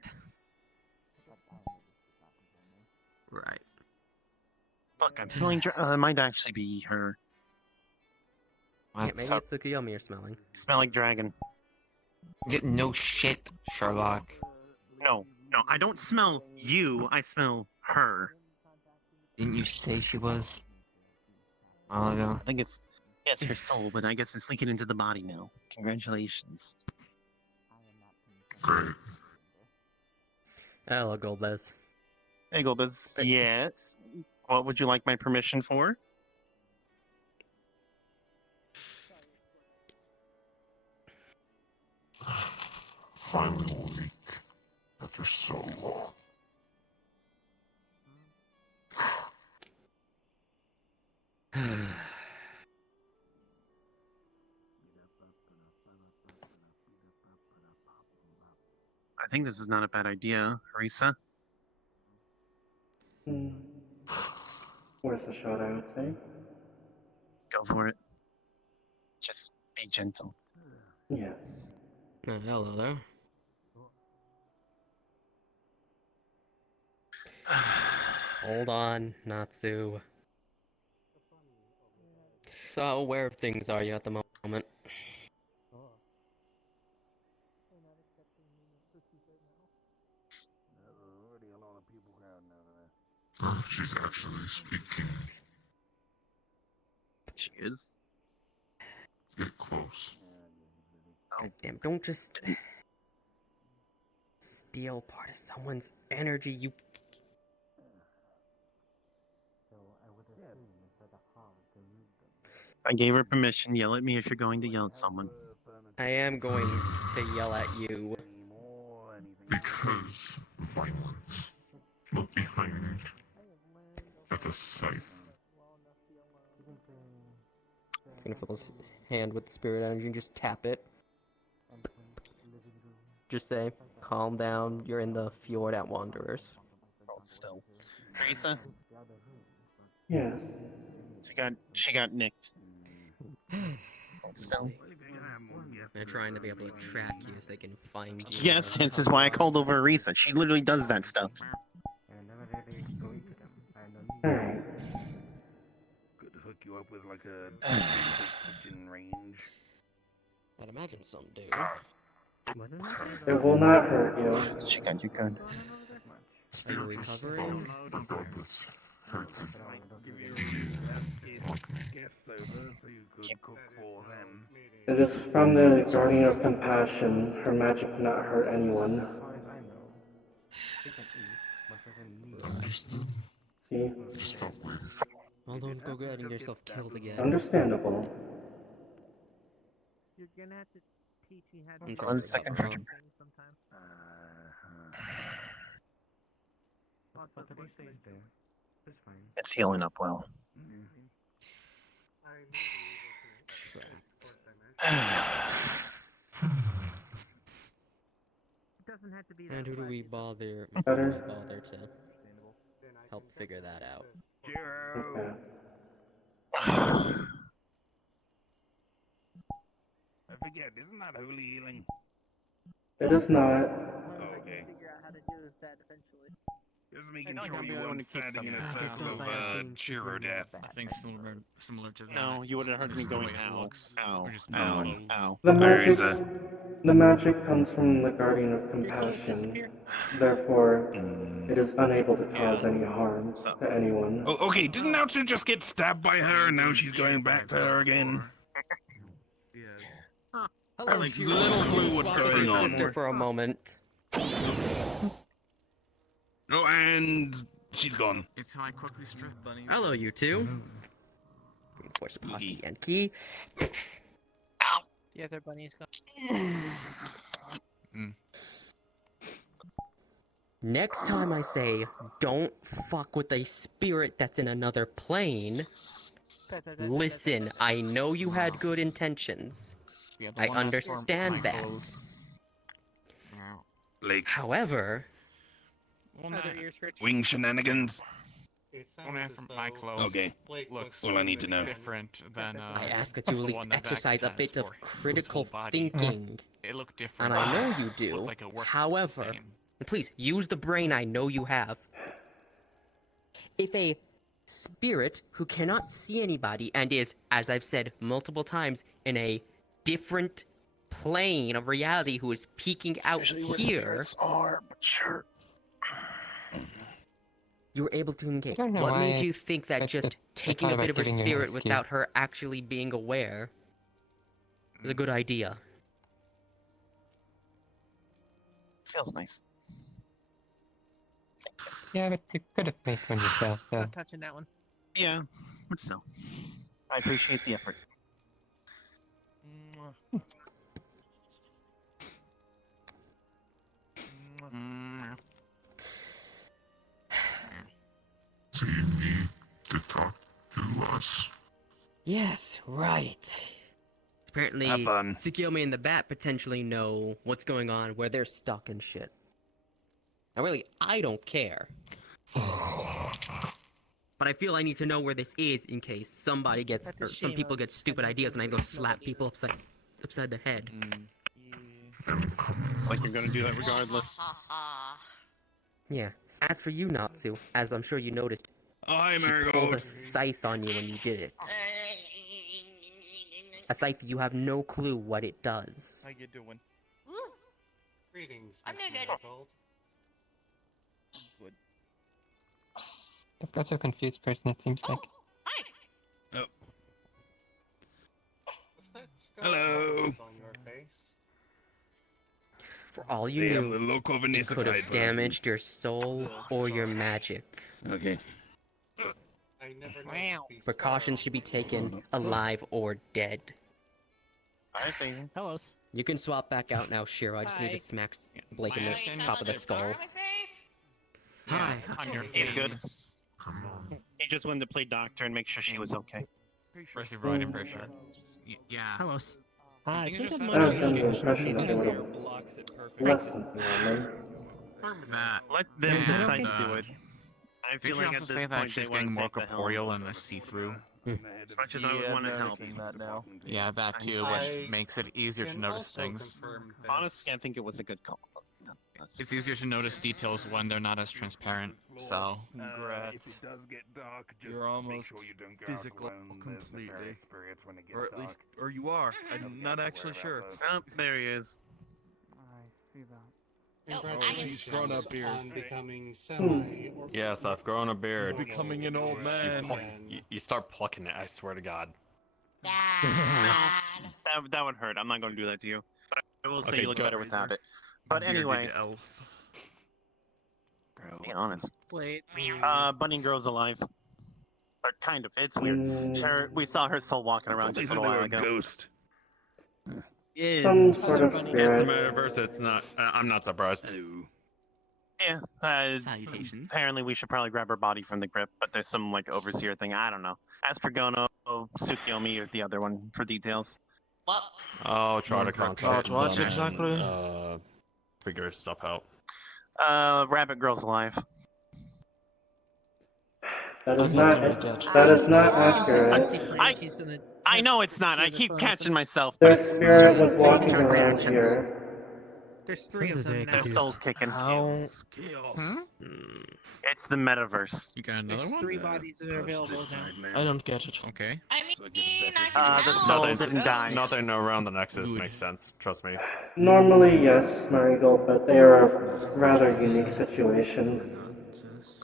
Right. Look, I'm smelling. It might actually be her. Yeah, maybe it's Tsukuyomi you're smelling. Smell like dragon. No shit, Sherlock. No, I don't smell you. I smell her. Didn't you say she was? A while ago. I think it's her soul, but I guess it's leaking into the body now. Congratulations. Great. Hello, Goldbez. Hey, Golbez. Yes. What would you like my permission for? Finally awake after so long. I think this is not a bad idea, Orisa. Hmm. Worth a shot, I would say. Go for it. Just be gentle. Yeah. Hello there. Hold on, Natsu. So how aware of things are you at the moment? She's actually speaking. She is. Get close. God damn, don't just steal part of someone's energy, you... I gave her permission. Yell at me if you're going to yell at someone. I am going to yell at you. Because violence. Look behind. That's a sight. He's gonna fill his hand with spirit energy and just tap it. Just say, calm down, you're in the Fjord at Wanderers. Oh, still. Orisa, Yes. she got nicked. Hold still. They're trying to be able to track you so they can find you. Yes, this is why I called over Orisa. She literally does that stuff. Alright. Could hook you up with like a kitchen range. I'd imagine some do. It will not hurt you. She got you good. Are you recovering? Regardless. Hurts him. Guest over so you could cook for them. It is from the Guardian of Compassion. Her magic cannot hurt anyone. Understood. See? Just felt weird. Well, don't go getting yourself killed again. Understandable. You're gonna have to teach me how to Okay. do 1 things second. sometime. It's healing up well. And who do we bother? Better? To help figure that out? Okay. I forget, isn't that holy healing? It is not. Oh, okay. Just making I sure don't you think I weren't wanna keep standing in a something. circle of cheer or death. Nothing similar to that. No, you would have heard me Just the going, way it ow, looks. ow, Or just ow, clothes. ow. The There is magic, the magic comes from the Guardian of Compassion. Therefore, it is unable to cause any harm So- to anyone. Oh, okay, didn't Naoto just get stabbed by her and now she's going back to her again? I have little clue what's going on. Sister for a moment. Oh, and she's gone. It's how I quickly strip bunny. Hello, you two. Reinforce Pocky and Key. The other bunny's gone. Next time I say, don't fuck with a spirit that's in another plane, listen, I know you had good intentions. I understand that. Like, However, wing shenanigans? Only from my clothes. Okay. Looks Well, I need to know. different than I ask that you at the least one that Vex exercise a has bit of for his critical whole body. thinking. It looked different. And I know you do. Looked like it worked However, the same. please use the brain I know you have. If a spirit who cannot see anybody and is, as I've said multiple times, in a different plane of reality who is peeking out here, you were able to communicate. don't know What why made you think that just taking a thought bit about of her giving you spirit an without her actually being aware is a good idea? Feels nice. Yeah, but you could have made one yourself, though. Not touching that one. Yeah, but still. I appreciate the effort. So you need to talk to us. Yes, right. Apparently, Have fun. Tsukiyomi and the Bat potentially know what's going on, where they're stuck and shit. Now, really, I don't care. But I feel I need to know where this is in case somebody gets, That's a or some shame, people I- get stupid ideas and I go slap people upside the head. It's like you're gonna do that regardless. Yeah. As for you, Natsu, as I'm sure you noticed, Oh, hi, she pulled a Marigold. scythe on you when you did it. A scythe you have no clue what it does. How you doing? Greetings, I'm Miss doing good. Marigold. I've got a confused person, it seems like. Hi. Oh, What's that scar hello. on your face? For all you They have knew, the look of an it could have isekai person. damaged your soul or your magic. Okay. I never Wow. noticed the Precautions should be taken, alive or dead. I think. Hello. You can swap back out now, Shiro. I just need Hi. to smack Blake in My the accent top of the is skull. On my face? Hi. On your He's good. face. Come on. He just wanted to play doctor and make sure she was okay. Pressure, right impression. Yeah. Hello. I I think think it's I'm just I not was under the really- impression that they would have Blocks it listened normally. That. Let them Yeah, decide but, to do it. I Did feel you like also at this say that point she's they want getting to more take the helm. corporeal and less see-through? As much as I would want to help. that now. Yeah, that too, I which makes it easier to Can notice also things. confirm this. Honestly, I think it was a good call. No, that's- It's easier to notice details when they're not as transparent, so... Congrats. If it does get dark, just You're make almost sure you don't go physical out when there's completely. nefarious spirits when it gets Or at least, dark. or you are. I'm Don't not get actually worried sure. about Oh, there he is. Congratulations grown up here. on becoming semi. Yes, I've grown a beard. He's becoming an old man. You start plucking it, I swear to God. Dad. That would hurt. I'm not going to do that to you. But I will say Okay, you look go. better without it. But Bearded anyway, elf. being honest. Wait. Bunny Girl's alive. Or kind of. It's weird. We saw her soul walking I around thought they just a said little they while were a ago. ghost. Some sort of It's the spirit. metaverse, it's not. I'm not surprised. Yeah. Salutations. Apparently, we should probably grab her body from the grip, but there's some like overseer thing. I don't know. Ask for Gono, Tsukiyomi, or the other one for details. What? Oh, try to contact what them exactly? and, figure stuff out. Rabbit Girl's alive. That is not accurate. I know it's not. I keep catching myself. Their spirit was walking around here. There's 3 of them now. Their soul's kicking. How? Huh? It's the metaverse. You got another There's one? 3 bodies that are available now. I don't get it. Okay. I mean, The soul didn't die. Nothing around the Nexus makes sense. Trust me. Normally, yes, Marigold, but they are a rather unique situation.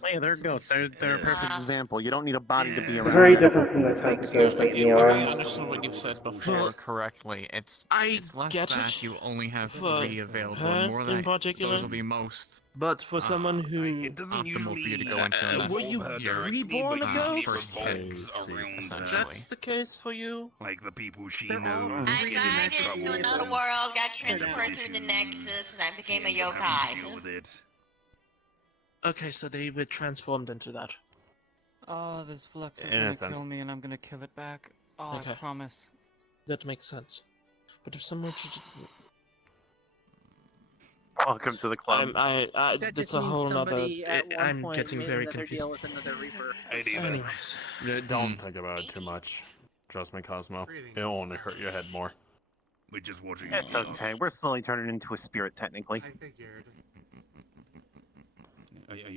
Hey, there it goes. They're a perfect example. You don't need a body to be They're around. very different from the type of ghosts that we If I are. understood what you've said before correctly, it's less get that it. you only have For 3 available, her more in that particular. those will be most But for someone who optimal for you to go into unless were you you're reborn a ghost? first hit, If essentially. that's the case for you, Like the people she They're all knows. really I get in died into trouble. another world, got transported to the Nexus, and I became a Having to deal yokai. with it. okay, so they were transformed into that. Oh, this flux is In a gonna sense. kill me and I'm gonna kill it back. Oh, Okay. I promise. That makes sense. But if someone should, Welcome to the club. That that's just a means whole nother. somebody at one I'm point getting made very another confused. deal with another Reaper. Anyways, Don't think about it too much. Trust me, Cosmo. It'll only hurt your head more. We're just watching. It's okay. We're slowly turning into a spirit, technically.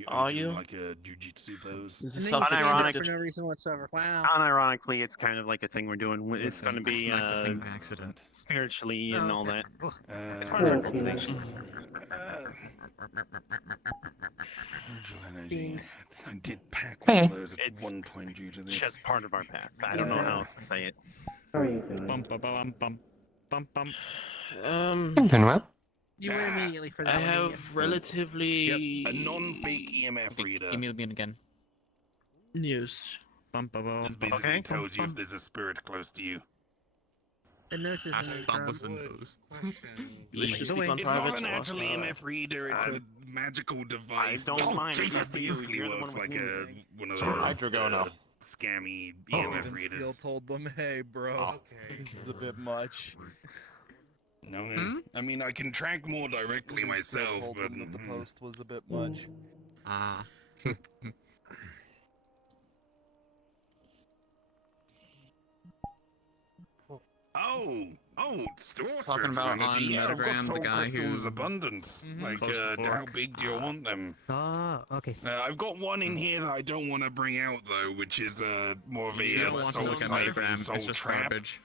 Are you? doing like a jujitsu pose? This And is then you stand up Unironic. for no reason whatsoever. Wow. Unironically, it's kind of like a thing we're doing. It's Listen, going to I be smacked the thing by accident. spiritually and all that. As far Yeah, as our yeah. cultivation. Beans. I did pack Hey. one of those at It's one point due to this. just part of our path. I don't know how else to say it. How are you doing? Bum bum bum bum bum bum. I'm doing well. You were immediately for that I one, have didn't you? relatively A non-fake EMF Okay, reader. give me the bean again. news. Bum bum bum. Just basically Okay. tells you if there's a spirit close to you. The nurse is Ask in the bump drum. us the nose. You wish to the speak way- on It's private? not an actual or- EMF reader, it's a magical device. don't that mind, it's up to you. basically You're the one works with like news. one of Sorry, those Hydrogono. scammy EMF readers. told them, hey, bro, this is a bit much. No, I mean I can track more directly myself, told but them that the post was a bit much. Ah. store Talking spiritual about energy. on Yeah, I've got Metagram, the soul guy crystals who- abundance. Like, Close to how fork. big do you want them? Ah, okay. I've got one in here that I don't want to bring out though, which is more of You a don't want to soul look at siphon, Metagram. soul It's just trap. garbage.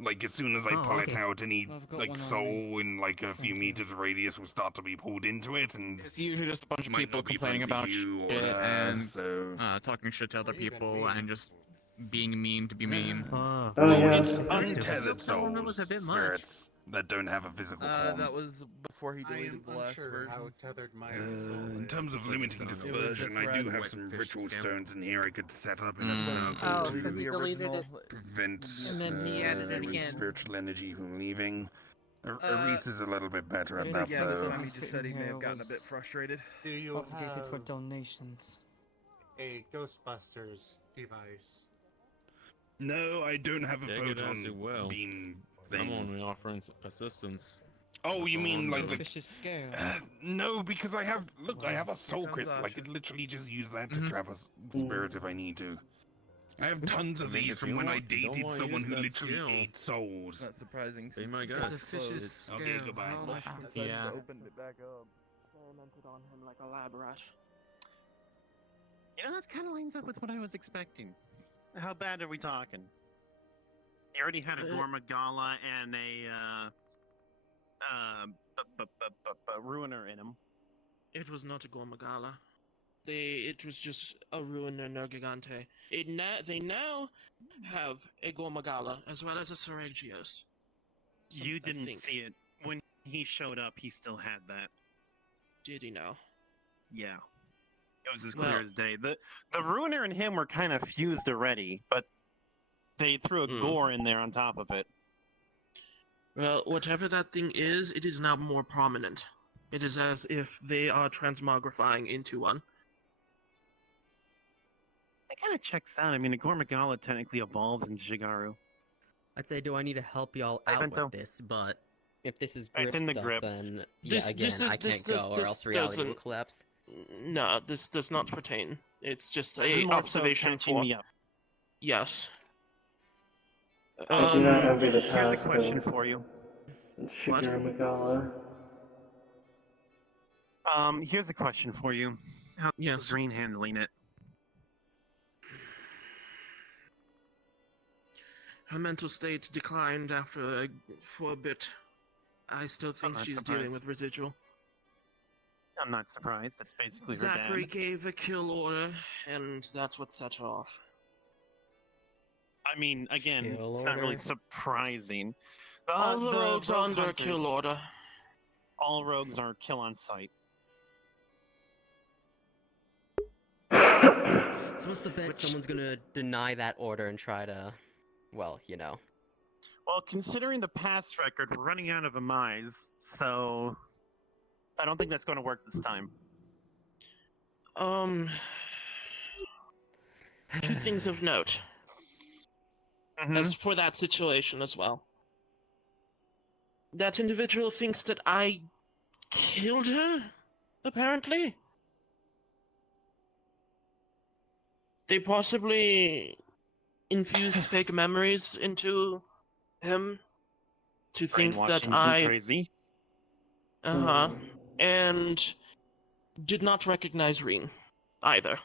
Like as soon as I Oh, pull it okay. out, any I've got like one on soul in like a few Thank you. meters of radius will start to be pulled into it, and It's usually just a bunch of might people not be complaining fun for about you or shit her, and so. talking shit to other people and just being mean to be mean. Ah. Oh yeah. It's Still untethered telling them it was souls, a bit much. spirits that don't have a physical form. That was before he deleted the last version. In terms of limiting dispersion, I do have some ritual stones in here I could set up in a Mm. circle Oh, to so he deleted it. prevent And then he added it any again. spiritual energy from leaving. Arisa's a little bit better at that Yeah, this though. time he just said he may have gotten a bit frustrated. Do you obligated for donations? A Ghostbusters device? No, I don't have a Yeah, good photon answer, well. beam I'm thing. only offering assistance. Oh, you all mean I'm like doing. the... Fish is scared. No, because I have... Look, I have a soul comes crystal. I Asha. could literally just use that to Mhm. trap a spirit if I need to. I have tons of I mean, these if from you when I want- you don't dated wanna someone use who that literally skill. ate souls. It's not surprising Be since my the guest. first Suspicious closed. scale. Okay, goodbye. How much Decided Yeah. to open it back up. Experimented on him like a lab rat. You know, that kind of lines up with what I was expecting. How bad are we talking? He already had a Gormagala and a Ruiner in him. It was not a Gormagala. It was just a Ruiner Nergigante. They now have a Gormagala as well as a Seregios. You I didn't think. see it. When he showed up, he still had that. Did he now? Yeah. It was as clear Well- as day. The Ruiner and him were kind of fused already, but they threw a gore in there on top of it. Well, whatever that thing is, it is now more prominent. It is as if they are transmogrifying into one. It kind of checks out. I mean, a Gormagala technically evolves into Shigaru. I'd say, do I need to help y'all Hey, out Bento. with this? But if this is It's grip in the stuff, grip. then yeah, This- again, this is- I this- can't go, or this else reality will doesn't- collapse. No, this does not pertain. It's just This is a more so observation catching for. me up. Yes. I do not envy the Here's task a question of for you. Shigeru Magala. Here's a question for you. How's Green handling it? Her mental state declined for a bit. I still think not she's surprised. dealing with residual. I'm not surprised. That's basically her Zachary dad. gave a kill order, and that's what set her off. I mean, again, Kill it's not really order? surprising. All the rogues are rogue under a kill hunters- order. All rogues are kill on sight. So what's the bet someone's gonna deny that order and try to, well, you know. Well, considering the past record, we're running out of Amize, so I don't think that's going to work this time. Two things of note. As for that situation as well. That individual thinks that I killed her, apparently. They possibly infused fake memories into him to think that Brainwashing's I... crazy. And did not recognize Reen, either.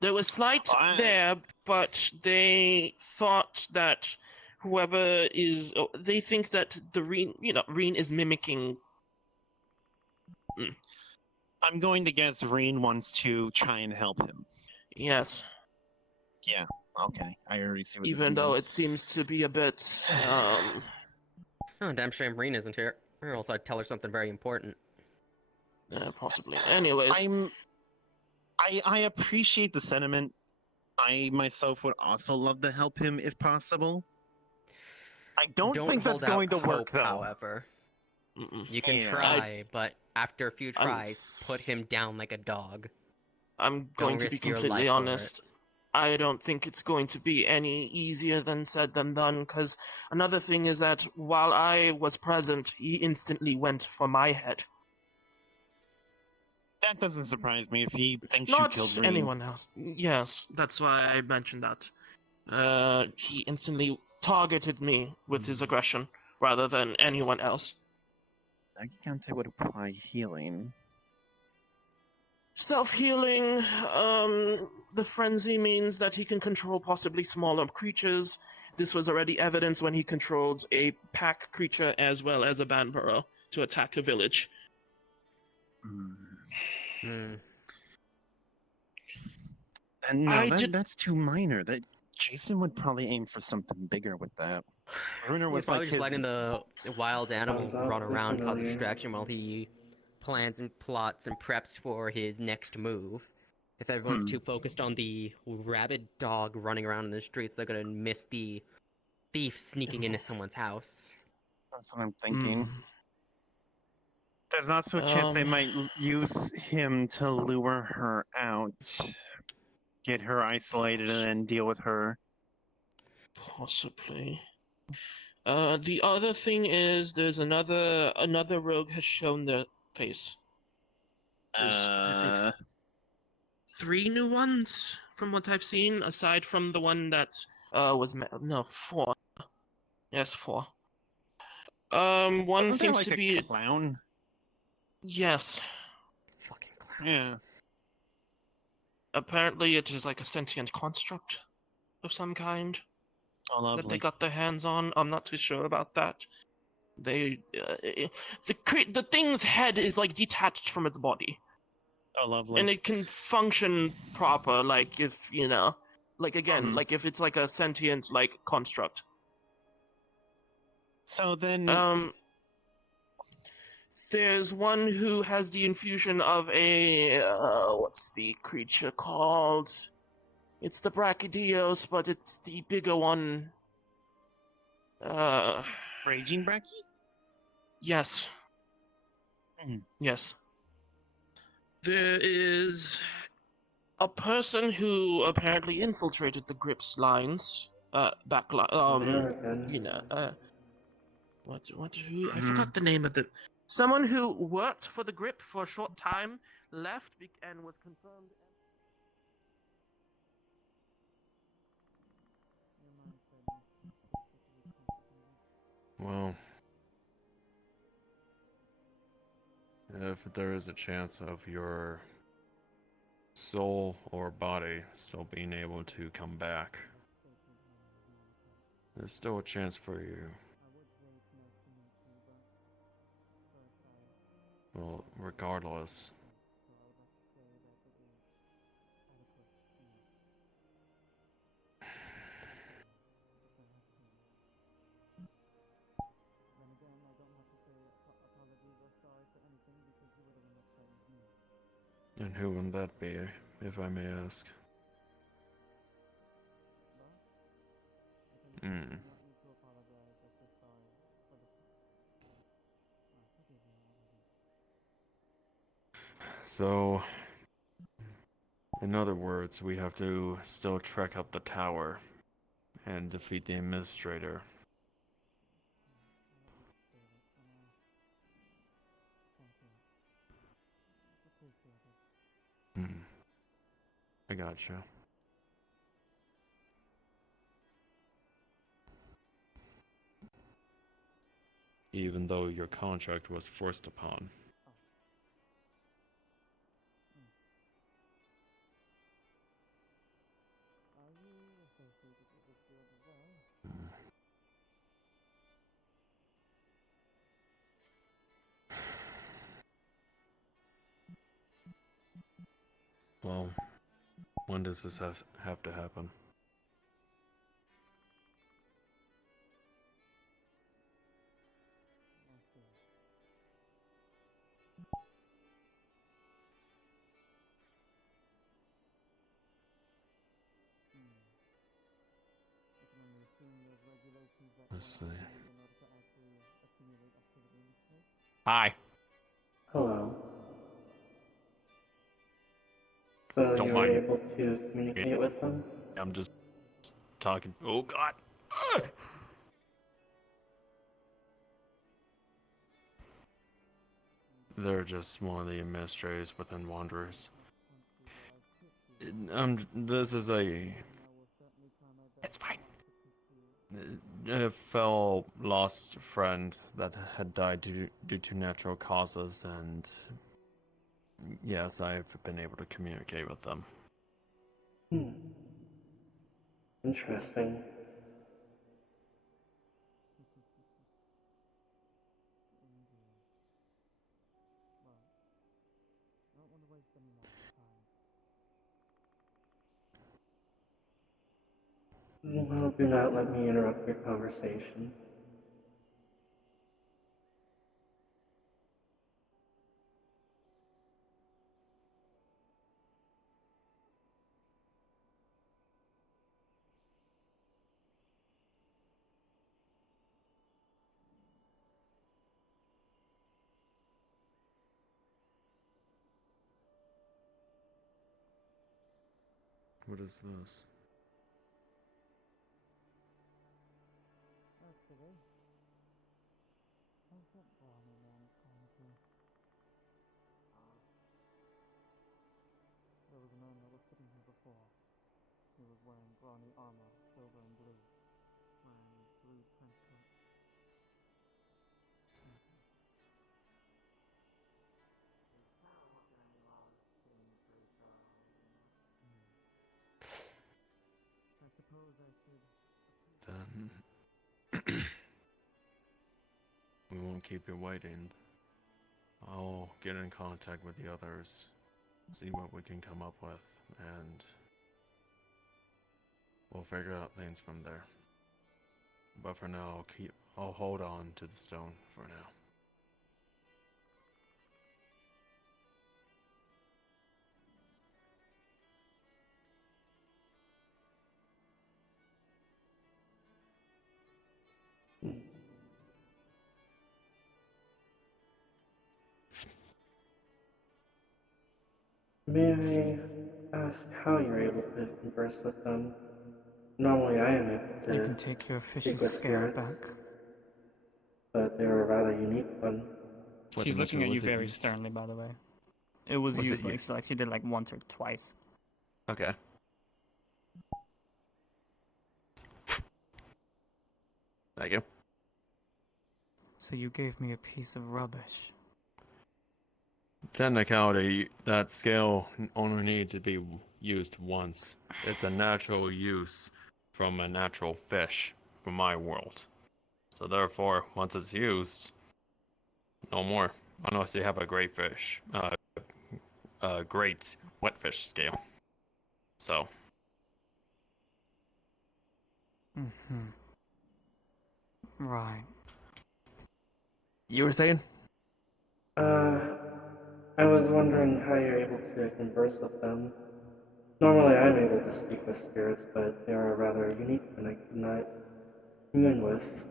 There was slight there, but they thought that whoever is... They think that the Reen, Reen is mimicking... I'm going to guess Reen wants to try and help him. Yes. Yeah, okay. I already see what Even though it seems to be a bit, Oh, damn shame Reen isn't here. Or else I'd tell her something very important. Possibly. Anyways. I appreciate the sentiment. I myself would also love to help him if possible. I don't think that's hold out going to work, hope, though. However, you can Yeah. try, but after a few tries, put him down like a dog. I'm going to be risk your completely life for honest. I don't think it's going to be any easier than said than done, because another thing is that while I was present, he instantly went for my head. That doesn't surprise me if he thinks Not you killed Reen. anyone else. Yes, that's why I mentioned that. He instantly targeted me with his aggression, rather than anyone else. Agigante would apply healing. Self-healing, the frenzy means that he can control possibly smaller creatures. This was already evidenced when he controlled a pack creature as well as a Banburrow to attack a village. And no, that's too minor. That Jason would probably aim for something bigger with that. Bruner He's was probably like just letting the wild animals Sounds run around, cause familiar. distraction while he plans and plots and preps for his next move. If everyone's too focused on the rabid dog running around in the streets, they're gonna miss the thief sneaking into someone's house. That's what I'm thinking. There's also a chance they might use him to lure her out, get her isolated, and then deal with her. Possibly. The other thing is there's another rogue has shown their face. There's, I think, 3 new ones from what I've seen, aside from the one that was 4. Yes, 4. One Wasn't there seems like to a be clown. Yes. Fucking clowns. Yeah. Apparently, it is like a sentient construct of some kind. Oh, lovely. That they got their hands on. I'm not too sure about that. They, the thing's head is like detached from its body, Oh, lovely. and it can function proper. Like if like again, like if it's like a sentient like construct. So then, there's one who has the infusion of a what's the creature called? It's the Brachydios, but it's the bigger one. Raging Bracky? Yes. Yes. There is a person who apparently infiltrated the Grips lines, backline. Who? I forgot the name of the. Someone who worked for the Grip for a short time, left and was confirmed. Well, if there is a chance of your soul or body still being able to come back, there's still a chance for you. Well, regardless. And who would that be, if I may ask? So, in other words, we have to still trek up the tower and defeat the administrator. I gotcha. Even though your contract was forced upon. Well, when does this have to happen? Let's see. Hi. Hello. So Don't you were mind. able to communicate with them? I'm just talking. Oh God. They're just one of the administrators within Wanderers. This is a... It's fine. A fellow lost friend that had died due to natural causes, and yes, I've been able to communicate with them. Interesting. Well, do not let me interrupt your conversation. What is this? There was a man that was sitting here before. He was wearing brawny armor, silver and blue, wearing a blue trench coat. I suppose I should... Then... we won't keep you waiting. I'll get in contact with the others, see what we can come up with, and we'll figure out things from there. But for now, I'll hold on to the stone for now. May I ask how you're able to converse with them? Normally I am able to You can take your speak fish's with scale spirits, back. but they're a rather unique one. She's looking at you very sternly, by the way. It was Was it used used? like she did like once or twice. Okay. Thank you. So you gave me a piece of rubbish. technicality, that scale only needs to be used once. It's a natural use from a natural fish from my world. So therefore, once it's used, no more. Unless you have a great fish, great wet fish scale. So. Right. You were saying? I was wondering how you're able to converse with them. Normally I'm able to speak with spirits, but they are rather unique and I could not commune with.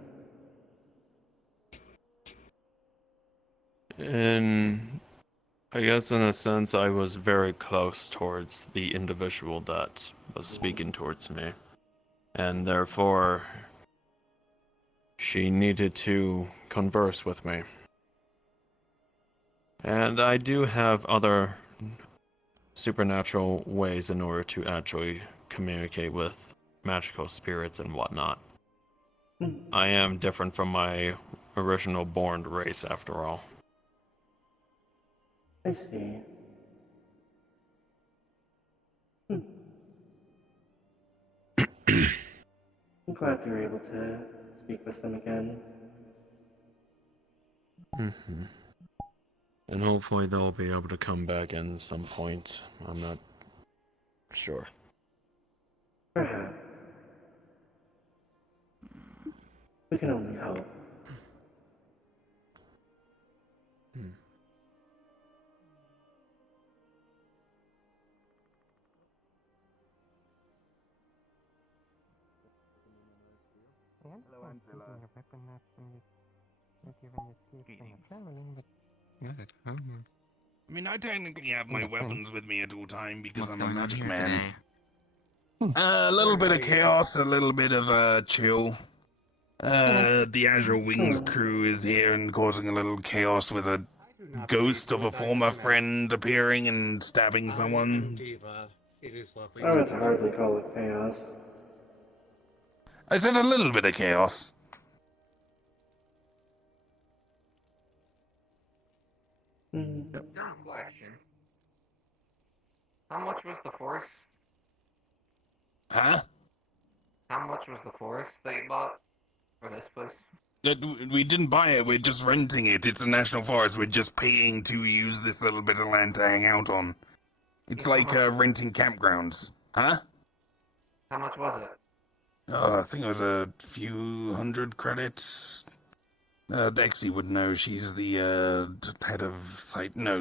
I guess in a sense I was very close towards the individual that was speaking towards me. And therefore, she needed to converse with me. And I do have other supernatural ways in order to actually communicate with magical spirits and whatnot. I am different from my original born race after all. I see. I'm glad you were able to speak with them again. And hopefully they'll be able to come back in at some point. I'm not sure. Perhaps. We can only hope. Hello, Angela. I mean, I technically have my weapons with me at all time because What's I'm a going on magic here man. today? A little bit of chaos, a little bit of chill. The Azure Wings crew is here and causing a little chaos with a ghost of a former friend appearing and stabbing someone. It is lovely. I would hardly call it chaos. I said a little bit of chaos. Dumb question. How much was the forest? Huh? How much was the forest that you bought for this place? We didn't buy it, we're just renting it. It's a national forest, we're just paying to use this little bit of land to hang out on. It's like renting campgrounds. Huh? How much was it? I think it was a few hundred credits. Dexy would know, she's the head of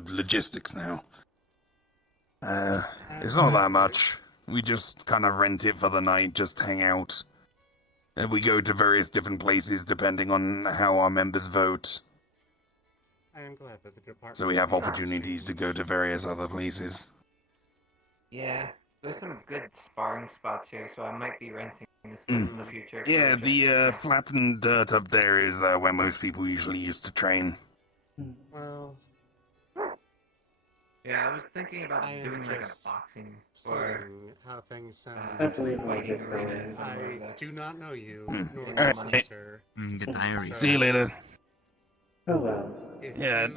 logistics now. It's not that much. We just kind of rent it for the night, just hang out. And we go to various different places depending on how our members vote. I am glad that the department... So we have opportunities to go to various other places. Yeah, there's some good sparring spots here, so I might be renting this place in the future. Yeah, the flattened dirt up there is where most people usually used to train. Well... Yeah, I was thinking about doing like a boxing or how things sound. I believe I fighting get arena going. somewhere. I do not know you, nor All do right. I, sir. Good diary. See you later. Oh well. Yeah,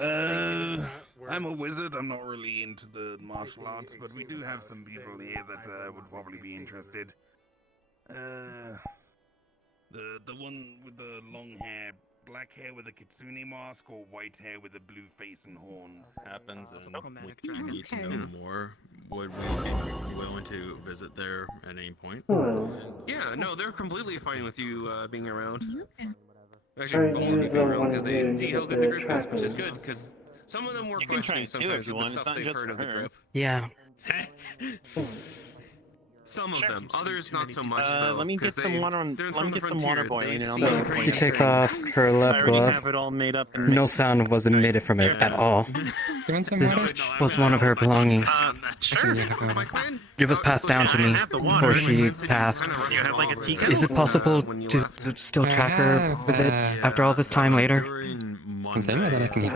I'm a wizard. I'm not really into the martial arts, but we do have some people here that would probably be interested. The one with the long hair, black hair with a kitsune mask, or white hair with a blue face and horn. Happens, and we need to know more. Would we be willing to visit there at any point? Hello. Yeah, no, they're completely fine with you being around. Alright, Actually, both of you here's being the around one because they who see how did good the the grip is, which is tracking. good because some of them were You can try questioning it too if sometimes you with want, the it's stuff not they've just heard for of the her. grip. Yeah. Some of them, others not so much. Let me get some water on. Let me get some water boiling, and I'll They've make seen it for She you. takes off her I left already glove. have it all made up. And No mixed. sound was emitted from it at all. This was one of her belongings. Sure. My clan. It was passed down to me before she passed. You have like a teacup? Is it possible to still track her with it after all this time later? Something that I can keep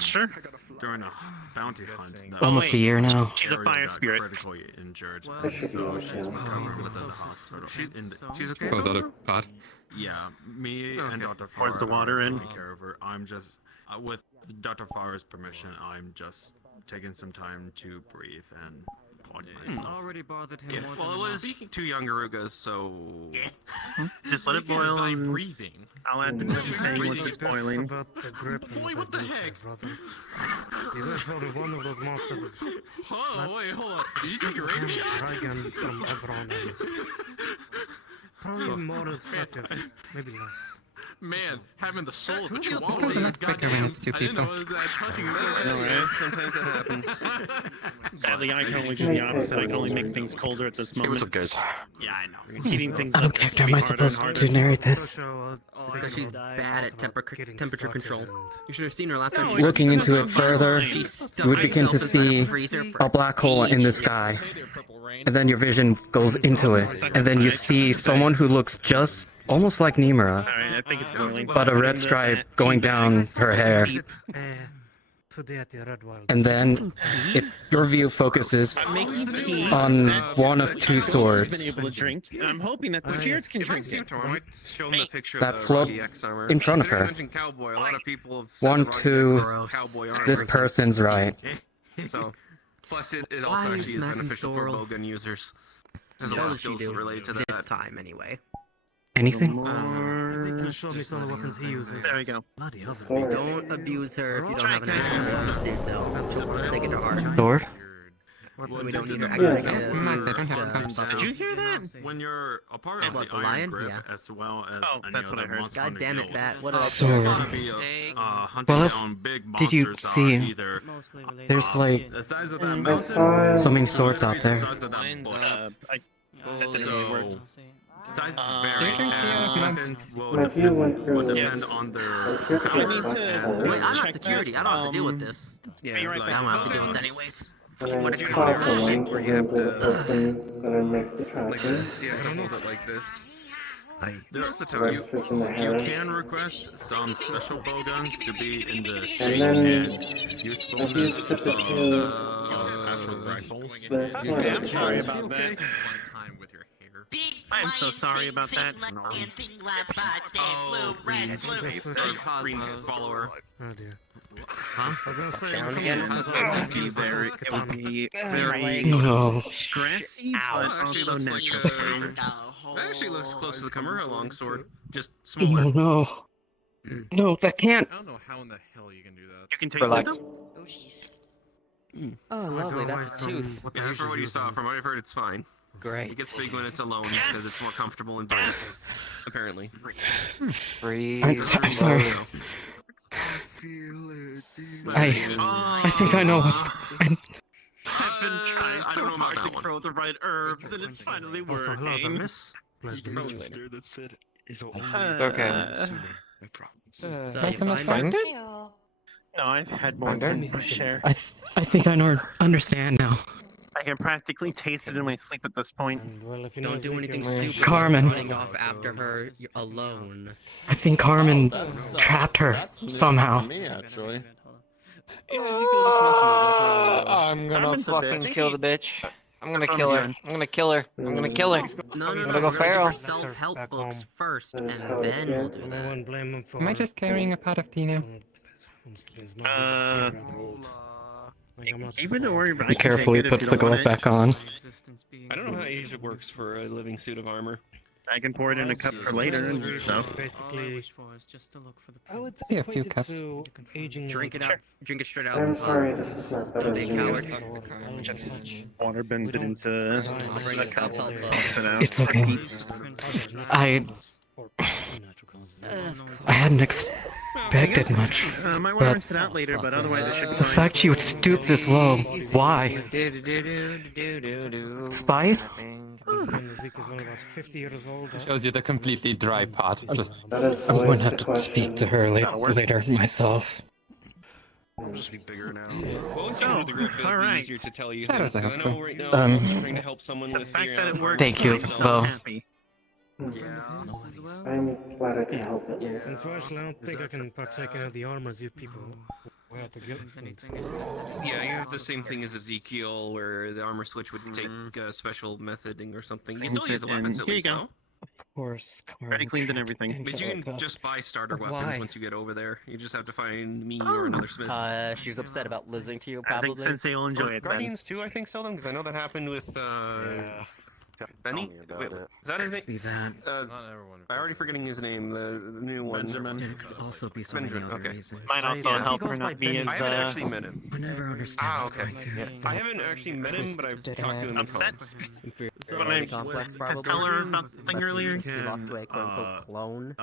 Sure. During a bounty hunt. Almost a year now. She's a fire spirit. Critically injured, so she's recovering within the hospital. She's okay. Was that a though? pod? Yeah, me Okay. and Dr. Pours the Farr water are in. taking care of her. I'm just, with Dr. Farr's permission, I'm just taking some time to breathe and point myself. Already bothered him Yeah, more well, than it was once. two young Arugas, so... Yes. Just let it boil. By And breathing. I'll add the tea saying once it's boiling. About the grip and Boy, what the heck? brother. You guys probably one of those monsters of Oh, wait, hold on. Did you take your rape shot? dragon from Oberon. Probably more effective, maybe less. Man, having the soul of a chihuahua. It's goes a lot quicker when it's two I didn't know people. it was that touching. Sometimes that happens. Sadly, I can only do the opposite. I can only make things colder at this moment. what's up, guys? Yeah, I know. Heating things Out up. of character, am I supposed to narrate this? It's because she's bad at temperature control. You should have seen her last time. Looking into it further, She stuck you would begin to herself inside see a freezer for a black hole in the ages. sky. And then your vision goes into it. And then you see someone who looks just almost like Nimura, Alright, I think it's boiling. but a red stripe going down her hair. Today at the Red Wild. And then your view focuses I'm making tea on that one of I've two been swords able to drink, and I'm hoping that the spirits can If I drink see him it. tomorrow, I might show him the picture that of the float Rocky X armor. in front of Since you her. mentioned cowboy, a lot of people have said One the Rocky to X is cowboy armor. this person's right. So, plus it Why also are you actually is smacking beneficial for Sorrel? bowgun users. There's a What lot of does she skills do related to this that. time, anyway. Anything? He'll show me some of the weapons he uses. There we go. Bloody hell. Don't abuse her if you don't have enough reasons to do so. She'll take it to heart. Sword? We don't need her Yeah. acting Did you hear that? When you're a part of What, the the Iron lion? Grip, Yeah. as well as Oh, any that's what I other heard. monster God damn it, guild, Bat. What did I Sword. you're gonna be hunting Well, down big did you monsters see- either There's like the size of that I mountain, saw so many swords out the there. size of that bush. That didn't really work. Size Uh, vary, They drink tea out of and mugs. weapons will My view went through will this. depend on their. Like, you're I need correct. to Wait, I'm not check security. that. I don't have to deal with this. Yeah, be right I back. don't have to deal with it anyways. And I What did you toss do? a line to give the person that I make the Like tracking. this, you have to hold it like this. There's the Rest you, it in the you head. can request some special bowguns to be in the And shape then and usefulness if you of stick it to actual rifles. this Okay, one. I'm sorry about that. Big I'm so lion sorry thing, about that. thing like and thing like that, Oh, blue, red, Green's blue. Green's follower. Oh dear. Huh? I was gonna say, Down come again. on, It would be very, it would be very No. grassy, Ow. but Actually also looks natural. like flavor. that actually looks close to the Kimura longsword, just No, smaller. no. No, that can't. I don't know how in the hell you can do that. You can taste Relax. it. Oh jeez. Oh, lovely. That's a tooth. Yeah, that's for what you saw. From what I've heard, it's fine. It Great. gets big when it's alone because it's more comfortable and big. Apparently. I'm sorry. I think I know what's. I've been trying I so don't know about hard that to one. grow the right herbs, and it's finally Also, hello there, working. miss. Pleased to meet you. that said it'll Okay. I promise. So you find her? No, I've had more than my share. I think I understand now. I can practically taste it in my sleep at this point. And, well, if you know Don't do anything Ezekiel- stupid. Carmen. Running off after her alone. I think Carmen That's, trapped her that's news somehow. to me, actually. I'm gonna Carmen's a fucking bitch. kill the bitch. I'm gonna That's kill what her. I'm I'm gonna kill her. I'm gonna kill her. No, no, I'm no. gonna go We're gonna give feral. her self-help Back books home. first, and That's how it then we'll is. do And I that. won't blame him for. Am I just carrying a pot of tea now? Even though we're He carefully puts the glove back on. I don't know how it usually works for a living suit of armor. I can pour it in a cup for later and stuff. Basically, I would Yeah, a equate few it cups. to aging Drink it like- out. Drink it straight out. I'm sorry, this is not better Don't be a than coward. Just water bends it into a cup, salts it out. It's okay. I hadn't expected much. I might want to But rinse it out later, but otherwise it should be the fine. fact she would stoop this low, why? Spite? When Ezekiel's only about 50 years old. Shows you the completely dry pot. Just That is I'm going always to have the to speak to question. her later myself. I'll just be bigger now. Well, it's So, the group, it'd be alright. easier to tell you That things. is 'cause I know helpful. right now Um, I'm also trying to help someone The with fact figuring that out it works Thank you, makes me so though. happy. I'm glad I can help at least. Unfortunately, I don't think I can partake in the armors you people will have to get. Yeah, you have the same thing as Ezekiel, where the armor switch would take special methoding or something. You can still use the weapons at Here you least, go. though. course. Already cleaned and everything. But you can just buy starter But weapons why? once you get over there. You just have to find me or another smith. She's upset about listening to you, I think probably. Sensei will enjoy it then. Guardians too, I think, sell them, because I know that happened with, Benny? Wait, is that his name? Be that. Not everyone. I'm already forgetting his name, the new one. Benjamin. There could also be so many Benjamin, other okay. reasons. Might also help her not be as, I haven't actually met him. I never understand Ah, what's okay. going through his I haven't actually met him, but I've talked to him in upset. phone. When I complex, could probably. tell her about the thing earlier. She lost to a quote-unquote clone.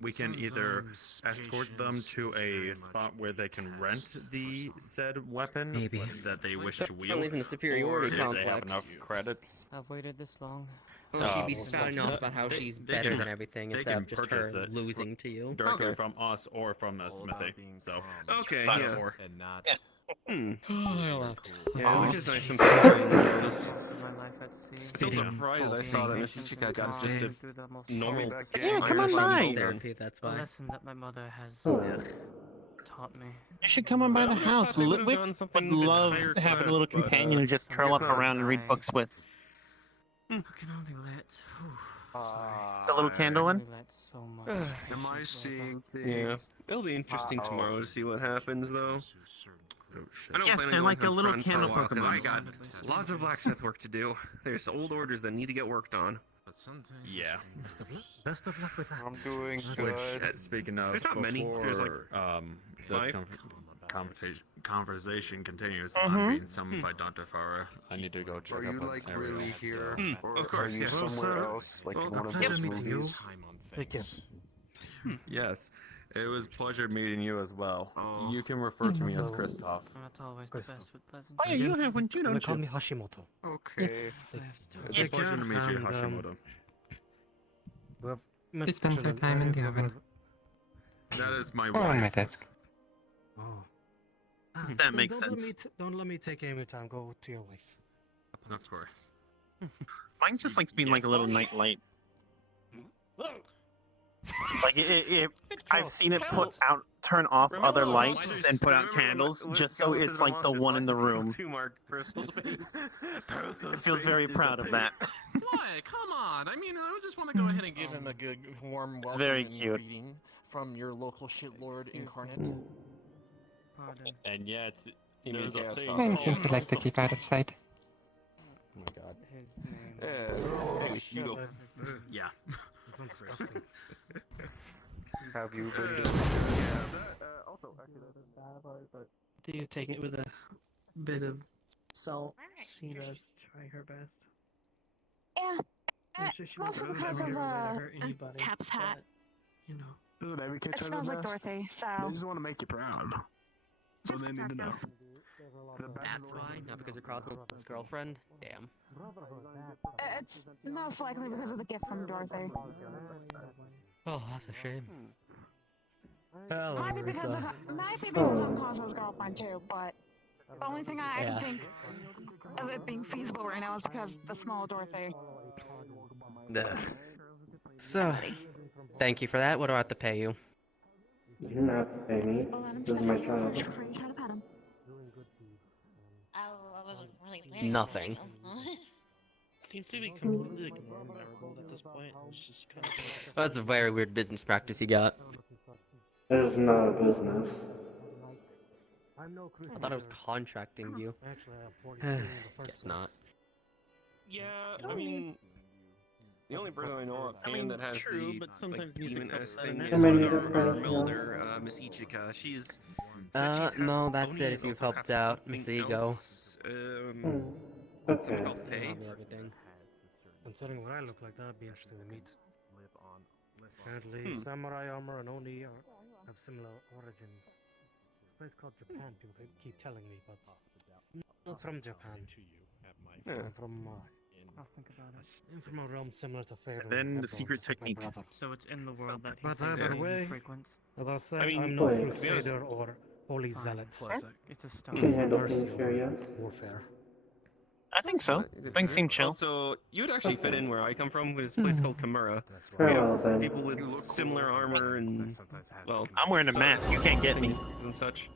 We can either escort them to a spot where they can rent the said weapon that they wish to wield, Isn't a superiority or if they have complex. enough credits. I've waited this long. Oh, Well, she'd be spouting off about how she's better than everything they instead can of just purchase her it losing to you. directly from us or from a smithy. So Okay, either yeah. or. I left. Oh, Yeah, which is nice sometimes. My life at sea. Still surprised I saw that Mrs. Got just a normal. Yeah, come on by. Therapy, that's A why. lesson that my mother has taught me. You should come on by the house. they would've Litwick done would something with a love higher having a class, little but, companion to just curl up it's not around and read books with. I can only let. The little candle one? Let so much. Am I seeing things? Yeah, it'll be interesting tomorrow to see what happens, though. I don't Yes, plan on they're going like a hunt little for a candle while, 'cause Pokemon. I got lots of blacksmith work to do. There's old orders that need to get worked on. Yeah. Best of luck with that. I'm doing Which, good. speaking of, There's not many. There's like this five. conversation continues. I'm being summoned by Dr. Farah. I need to go check Are up you with like Ariel. really here? Or of course, are you yeah. Well, somewhere sir, else, like well, in one of pleasure those meeting you. movies? Take care. Yes, it was a pleasure meeting you as well. Oh. You can refer to me as Christoph. Not always the best with pleasant. Oh yeah, you have one too, They don't call you? me Hashimoto. Okay. It's a pleasure to meet you, And, Hashimoto. We have met We spent each some other. time in the oven. That is my Or on my wife. desk. Oh. That makes Don't let me sense. don't let me take any time. Go to your wife. Of course. Mine just likes being like a little night light. Like I've seen it turn off other lights and put out candles just so it's like the one in the room. It feels very proud of that. What? Come on! I mean, I just want to go ahead and give him a good, warm welcome very and cute. greeting from your local shitlord incarnate. Pardon. And yet, You mean there's a chaos thing. control. Mine seems to like to keep out of sight. Oh my god. His name. Hey, you go. Yeah. That sounds disgusting. Have you been? Do you take it with a bit of salt? She does try her best. Yeah. I'm sure she would Also never because of hurt anybody. Cap's hat. You know. Doesn't every kid It try smells their like best? Dorothy, They so. just want to make you proud. So they need to know. That's why, not because of Cosmo's girlfriend. Damn. It's most likely because of the gift from Dorothy. Oh, that's a shame. Hello, Might be because Orisa. of Cosmo's girlfriend too, but the only thing I Yeah. can think of it being feasible right now is because the small Dorothy. So, thank you for that. What do I have to pay you? You don't have to pay me. This is my child. Before you try to pet him. I wasn't really planning Nothing. Seems to be completely ignoring my rules at this point. It's just kind of. That's a very weird business practice you got. It is not a business. I thought I was contracting you. Guess not. Yeah, I mean, the only person I know offhand that has true, the but sometimes like, music demon helps S that thing in is it. Am I needed our for anything Melder, Miss Ichika. She's No, that's it. If you've helped out, Miss Ego. Okay. I'll pay. Everything. Considering what I look like, that'd be interesting to meet. Apparently, samurai armor and oni have similar origins. This place called Japan, people keep telling me, but not from Japan. Yeah. I'm from, I'll think about it. I'm from a realm similar to Pharaoh. Then the secret technique. So it's in the world that he But thinks either that he way, frequents. as I said, I mean, I'm no wait. crusader or holy zealot. It's a You stone. can handle Mercy things here, over yes? warfare. I think so. Things seem chill. So you'd actually fit in where I come from, which is a place called Kimura. Very well then. People with similar armor and well, I'm wearing a mask. You can't get me. and such.